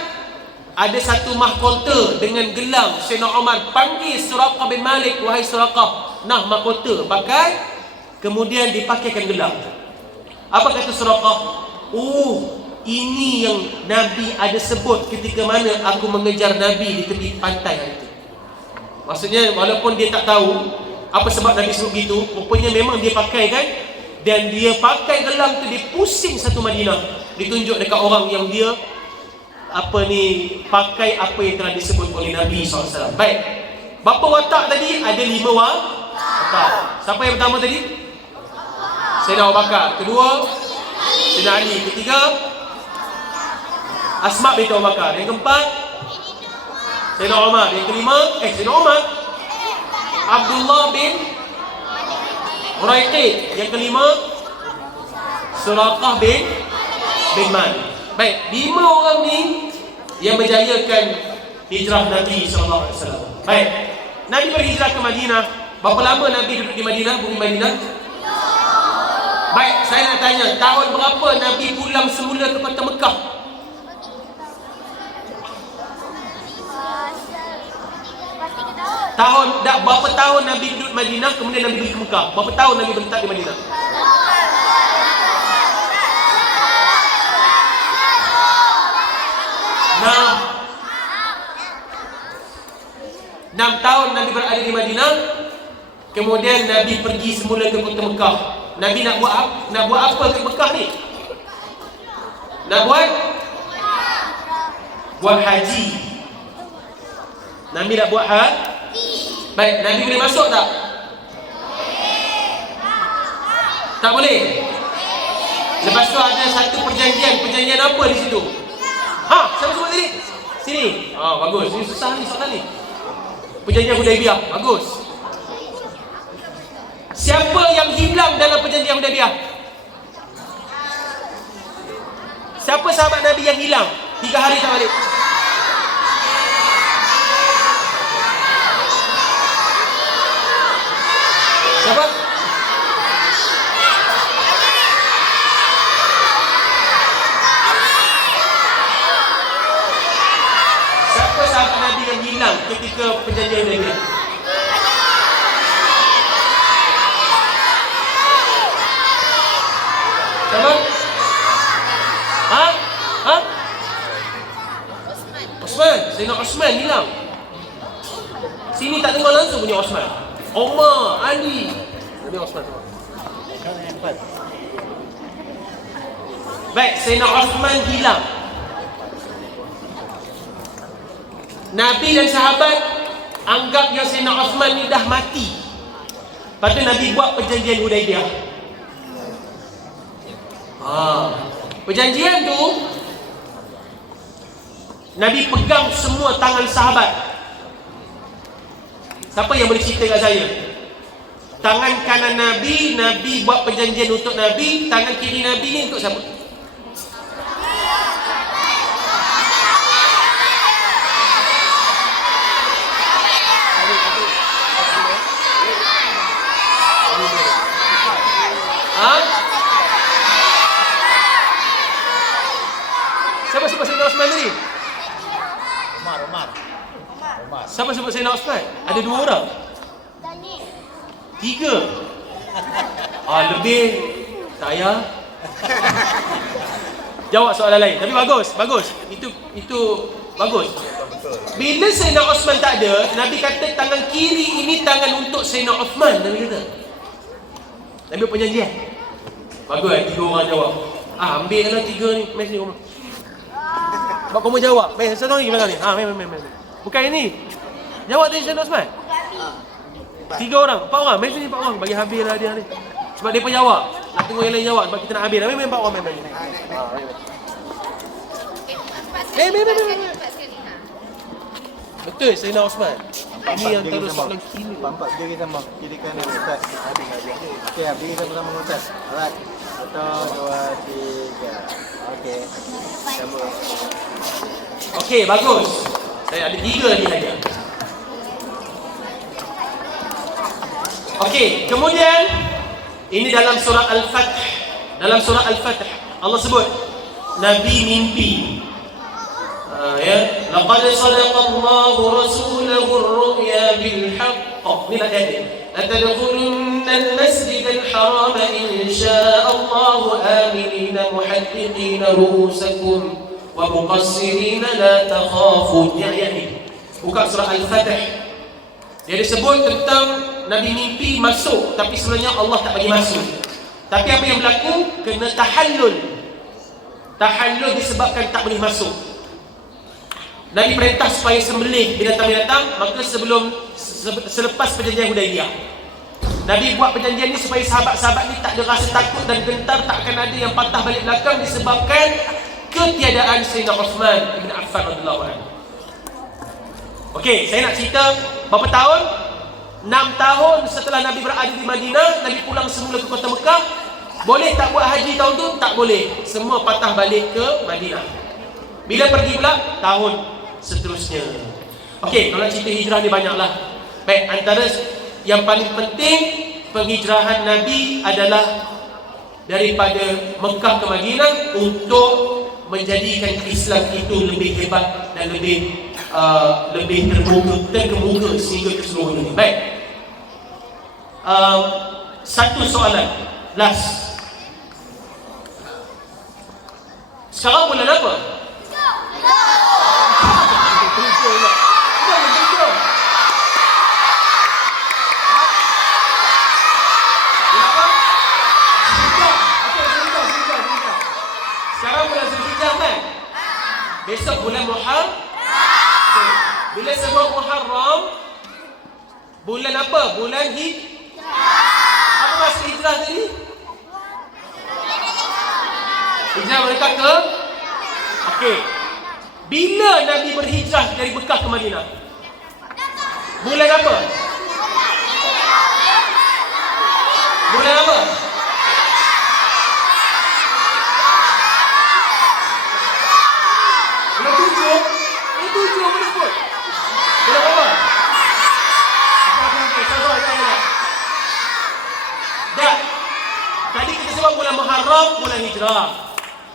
Ada satu mahkota dengan gelang. Sayyidina Umar panggil Suraqah bin Malik, wahai Suraqah, nah mahkota pakai. Kemudian dipakaikan gelang. Apa kata Suraqah? Ini yang Nabi ada sebut ketika mana aku mengejar Nabi di tepi pantai hari itu. Maksudnya walaupun dia tak tahu apa sebab Nabi sebut begitu, rupanya memang dia pakai kan. Dan dia pakai gelang tu, dia pusing satu Madinah. Ditunjuk dekat orang yang dia pakai apa yang telah disebut oleh Nabi SAW. Baik, berapa watak tadi? Ada 5 watak. Siapa yang pertama tadi? Sayyidina Abu Bakar. Kedua, Sayyidina Ali. Ketiga, Asma binti Abu Bakar. Yang keempat, Sayyidina Umar. Yang kelima, Sayyidina Umar, Abdullah bin Uraiqid. Yang kelima, Suraqah bin Malik. Baik, 5 orang ni yang menjayakan hijrah Nabi SAW. Baik, Nabi berhijrah ke Madinah. Berapa lama Nabi duduk di Madinah, bumi Madinah? Baik, saya nak tanya, tahun berapa Nabi pulang semula ke kota Mekah? Berapa tahun Nabi duduk Madinah, kemudian Nabi pergi ke Mekah? Berapa tahun Nabi berletak di Madinah? 6 tahun Nabi berada di Madinah. Kemudian Nabi pergi semula ke kota Mekah. Nabi nak buat apa ke Mekah ni? Nak buat haji. Nabi nak buat haji. Baik, Nabi boleh masuk tak? Tak boleh. Lepas tu ada satu perjanjian. Perjanjian apa di situ? Siapa sebut tadi? Sini. Bagus. Ini susah ni soalan ni. Perjanjian Hudaibiyah. Bagus. Siapa yang hilang dalam perjanjian Hudaibiyah? Siapa sahabat Nabi yang hilang 3 hari tak balik? Siapa? Siapa sahabat Nabi yang hilang ketika perjanjian Hudaibiyah? Siapa? Osman. Sayyidina Osman hilang. Sini tak dengar langsung punya Osman. Umar, Ali. Ini Osman tu. Baik, Sayyidina Osman hilang. Nabi dan sahabat anggap yang Sayyidina Uthman ni dah mati. Lepas tu Nabi buat perjanjian Hudaibiyah. Perjanjian tu Nabi pegang semua tangan sahabat. Siapa yang boleh cerita kat saya? Tangan kanan Nabi, Nabi buat perjanjian untuk Nabi. Tangan kiri Nabi ni untuk siapa? Siapa sebut Sayyidina Uthman tadi? Umar. Siapa sebut Sayyidina Uthman? Ada 2 orang? 3. Lebih saya. Jawab soalan lain. Tapi bagus. Itu bagus. Bila Sayyidina Uthman tak ada, Nabi kata tangan kiri ini tangan untuk Sayyidina Uthman. Nabi kata. Nabi buat perjanjian. Bagus, 3 orang jawab. Ambil lah 3 ni. Mari sini. Bapak kamu jawab. Baik, satu lagi belakang ni. Main. Bukan ini. Jawab tadi Sayyidina Uthman. 3 orang, 4 orang. Main sini 4 orang. Bagi habis lah dia ni. Sebab dia pun jawab. Nak tunggu yang lain jawab. Sebab kita nak habis. Main 4 orang. Main. Betul Sayyidina Uthman. Ini yang terus soalan kini. Pampak diri sama. Kiri kanan Ustaz. Habis. Okey, beri sama-sama dengan Ustaz. Alright. 1, 2, 3. Okey. Sama. Okey, bagus. Saya ada 3 lagi saja. Okey, kemudian ini dalam surah Al-Fath. Dalam surah Al-Fath Allah sebut Nabi mimpi. Laqad sadaqallahu rasulahu ar-ru'ya bil haqq. Ini ayat dia. Atadkhulunna al-masjid al-haram insya Allah aminina muhaddiqina ru'usakum wa muqassirina la takhafun. Ayat ini buka surah Al-Fath. Dia disebut tentang Nabi mimpi masuk, tapi sebenarnya Allah tak bagi masuk. Tapi apa yang berlaku? Kena tahallul. Tahallul disebabkan tak boleh masuk. Nabi perintah supaya sembelih binatang-binatang, maka selepas perjanjian Hudaibiyah. Nabi buat perjanjian ni supaya sahabat-sahabat ni tak ada rasa takut dan gentar, tak akan ada yang patah balik belakang disebabkan ketiadaan Sayyidina Uthman ibn Affan radhiyallahu anhu. Okey, saya nak cerita berapa tahun? 6 tahun setelah Nabi berada di Madinah, Nabi pulang semula ke kota Mekah. Boleh tak buat haji tahun tu? Tak boleh. Semua patah balik ke Madinah. Bila pergi pula? Tahun seterusnya. Okey, kalau cerita hijrah ni banyaklah. Baik, antara yang paling penting penghijrahan Nabi adalah daripada Mekah ke Madinah untuk menjadikan Islam itu lebih hebat dan lebih terkemuka sehingga ke seluruh dunia. Baik. Satu soalan last. Sekarang bulan apa? Sekarang bulan Zulhijjah kan? Besok bulan Muharram. Bila sebut Muharram, bulan apa? Bulan apa maksud hijrah tadi? Hijrah mereka ke? Okey. Bila Nabi berhijrah dari Mekah ke Madinah? Bulan apa? Bulan apa? Bulan 7. Bulan 7 apa disebut? Bulan apa? Dah. Tadi kita sebut bulan Muharram, bulan hijrah.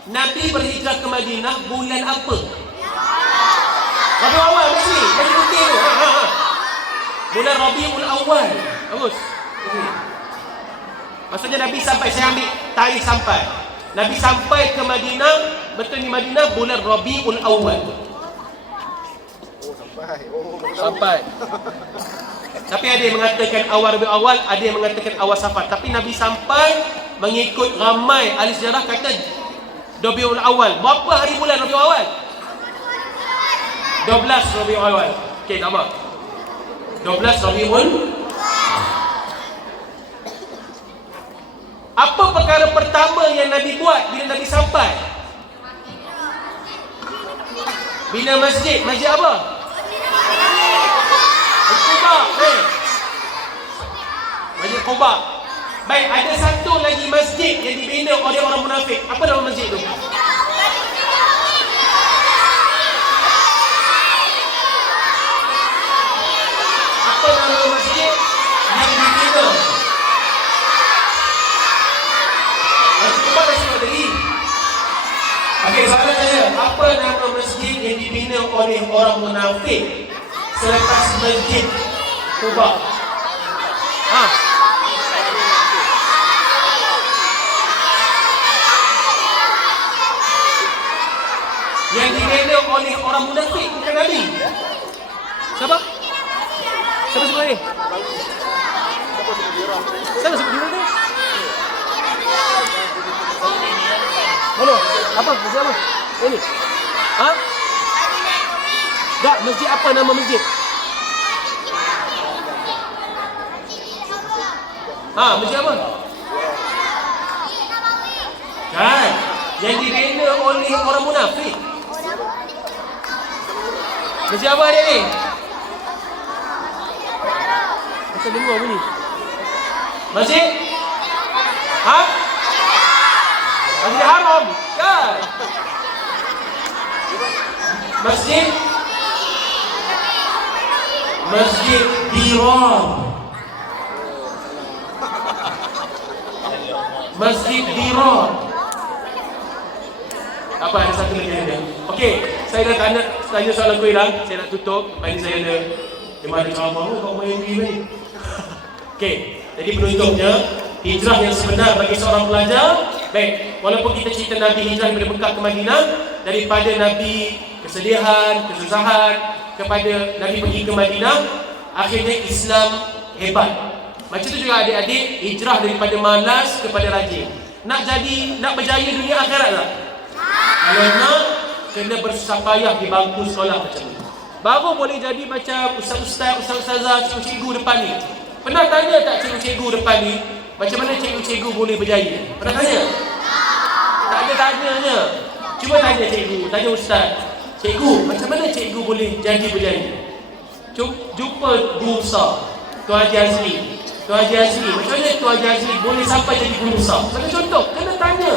Nabi berhijrah ke Madinah bulan apa? Rabiul Awal mesti. Jadi putih tu. Bulan Rabiul Awal. Bagus. Maksudnya Nabi sampai, saya ambil tarikh sampai. Nabi sampai ke Madinah, betul di Madinah bulan Rabiul Awal. Sampai. Tapi ada yang mengatakan awal Rabiul Awal, ada yang mengatakan awal Safar. Tapi Nabi sampai mengikut ramai ahli sejarah kata Rabiul Awal. Berapa hari bulan Rabiul Awal? 12 12 Rabiul Awal. Okey, tak apa. 12 Rabiul. Apa perkara pertama yang Nabi buat bila Nabi sampai? Bina masjid. Masjid apa? Quba. Masjid Quba. Baik, ada satu lagi masjid yang dibina oleh orang munafik. Apa nama masjid tu? Apa nama masjid yang dibina? Masjid Quba dah sebut tadi. Okey, soalan saya, apa nama masjid yang dibina oleh orang munafik selepas masjid Quba? Yang dibina oleh orang munafik, bukan Nabi. Siapa? Siapa sebut ni? Siapa sebut diri ni? Mana? Apa? Masjid apa? Ini? Tak, masjid apa nama masjid? Masjid apa? Kan? Yang dibina oleh orang munafik. Masjid apa dia ni? Macam dengar bunyi. Masjid? Masjid Haram. Kan? Masjid Dirar. Masjid Dirar. Apa ada satu lagi ada? Okey, saya dah tanya soalan kuih dah. Saya nak tutup. Lepas ni saya ada mana ceramah kau main ni. Okey, jadi penutupnya hijrah yang sebenar bagi seorang pelajar. Baik, walaupun kita cerita Nabi hijrah daripada Mekah ke Madinah, daripada Nabi kesedihan, kesusahan, kepada Nabi pergi ke Madinah, akhirnya Islam hebat. Macam tu juga adik-adik, hijrah daripada malas kepada rajin. Nak berjaya dunia akhirat tak? Kalau nak, kena bersusah payah di bangku sekolah macam ni. Baru boleh jadi macam ustaz-ustaz, ustaz-ustazah, cikgu-cikgu depan ni. Pernah tanya tak cikgu-cikgu depan ni, macam mana cikgu-cikgu boleh berjaya? Pernah tanya? Tak ada tanyanya. Cuba tanya cikgu, tanya ustaz. Cikgu, macam mana cikgu boleh jadi berjaya? Jumpa guru besar, Tuan Haji Azli. Tuan Haji Azli, macam mana Tuan Haji Azli boleh sampai jadi guru besar? Kena contoh, kena tanya.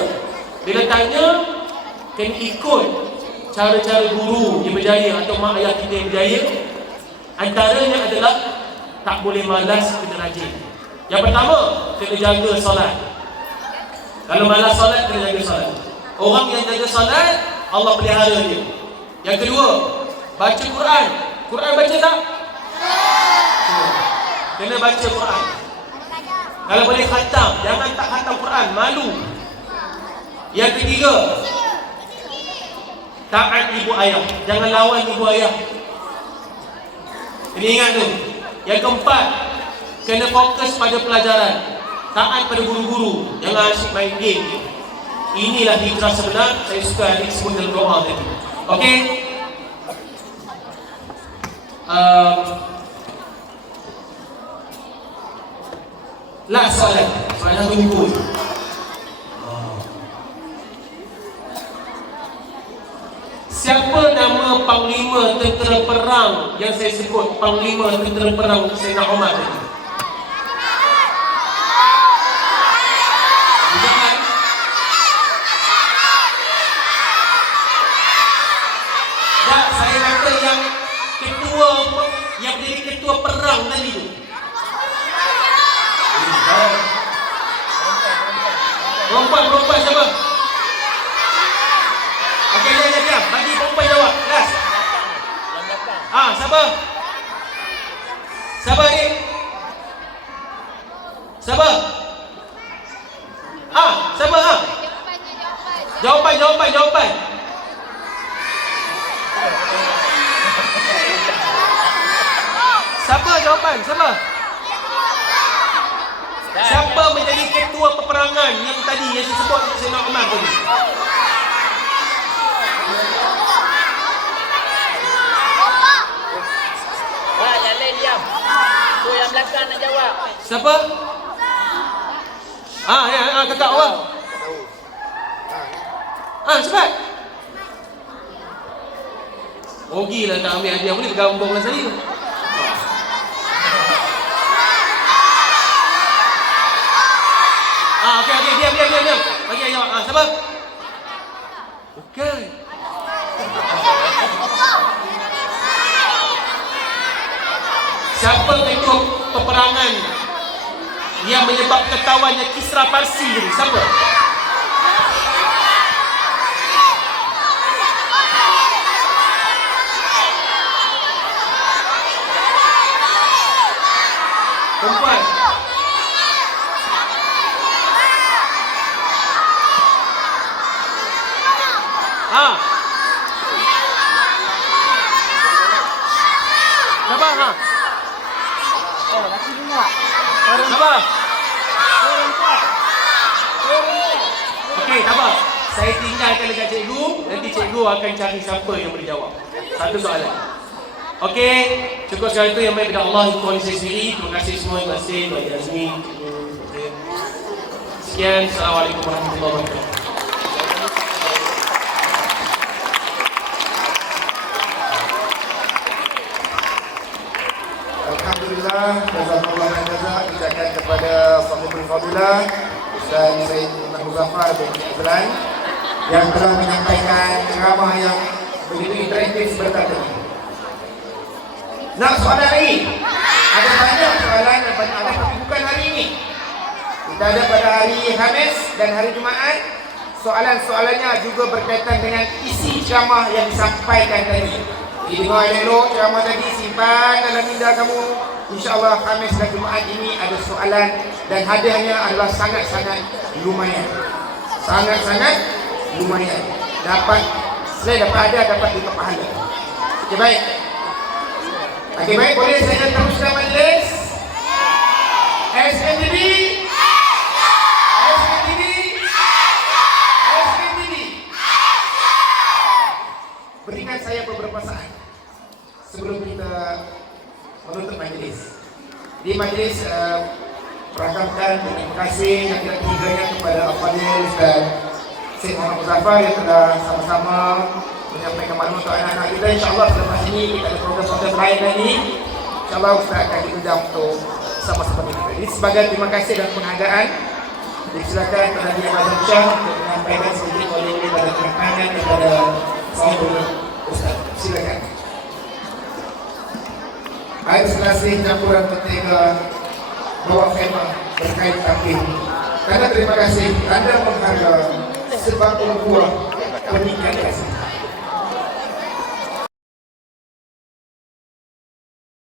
Bila tanya, kena ikut cara-cara guru yang berjaya atau mak ayah kita yang berjaya. Antaranya adalah tak boleh malas, kena rajin. Yang pertama, kena jaga solat. Kalau malas solat, kena jaga solat. Orang yang jaga solat, Allah pelihara dia. Yang kedua, baca Quran. Quran baca tak? Kena baca Quran. Kalau boleh khatam, jangan tak khatam Quran, malu. Yang ketiga, taat ibu ayah. Jangan lawan ibu ayah. Kena ingat tu. Yang keempat, kena fokus pada pelajaran. Taat pada guru-guru. Jangan asyik main game. Inilah hijrah sebenar. Saya suka adik sebut dalam doa tadi. Okey. Last soalan. Soalan tunggu. Siapa nama panglima tentera perang yang saya sebut, panglima tentera perang Sayyidina Umar tadi? Bukan? Tak, saya kata yang ketua, yang menjadi ketua perang tadi tu. Perempuan siapa? Okey, diam. Bagi perempuan jawab. Last. Siapa? Siapa ni? Siapa? Siapa? Jawapan. Siapa jawapan? Siapa? Siapa menjadi ketua peperangan yang tadi yang disebut Sayyidina Umar tadi? Siapa? Kakak awak. Cepat. Rugilah tak ambil hadiah, boleh bergabung dengan saya. Okey, diam. Bagi ayah. Siapa? Bukan. Siapa ketua peperangan yang menyebabkan tawannya Kisra Parsi ni? Siapa? Perempuan. Siapa? Siapa? Okey, tak apa. Saya tinggalkan dekat cikgu. Nanti cikgu akan cari siapa yang boleh jawab. Satu soalan. Okey, cukup sekali itu yang baik kepada Allah Tuhan saya sendiri. Terima kasih semua. Terima kasih Pak Azmi. Sekian. Assalamualaikum warahmatullahi wabarakatuh. Alhamdulillah, jazakallah khairan ucapkan kepada Sahibul Fadilah Ustaz Said Muzaffar bin Azlan yang telah menyampaikan ceramah yang begitu interaktif seperti ini. Nak soalan lagi? Ada banyak soalan dan banyak ada, tapi bukan hari ini. Kita ada pada hari Khamis dan hari Jumaat. Soalan-soalannya juga berkaitan dengan isi ceramah yang disampaikan tadi. Jadi dengar elok ceramah tadi, simpan dalam minda kamu. InsyaAllah Khamis dan Jumaat ini ada soalan dan hadiahnya adalah sangat-sangat lumayan. Sangat-sangat lumayan. Selain dapat hadiah, dapat juga pahala. Okey, baik. Okey, baik. Boleh saya teruskan majlis? SKTV? SKTV? SKTV? Berikan saya beberapa saat sebelum kita menutup majlis. Di majlis perakamkan terima kasih yang ketiganya kepada Al-Fadhil dan Syed Muhammad Muzaffar yang telah sama-sama menyampaikan maklumat untuk anak-anak kita. InsyaAllah selepas ini kita ada program-program lain lagi. InsyaAllah Ustaz akan diundang untuk sama-sama kita. Jadi sebagai terima kasih dan penghargaan, disilakan kepada Dia Mazhab Syah untuk menyampaikan sedikit oleh pada kemenangan kepada Sahibul Ustaz. Silakan. Air selasih campuran mentega bawang khemah berkait takbir. Karena terima kasih Anda menghargai sebab buah pernikahan kasih.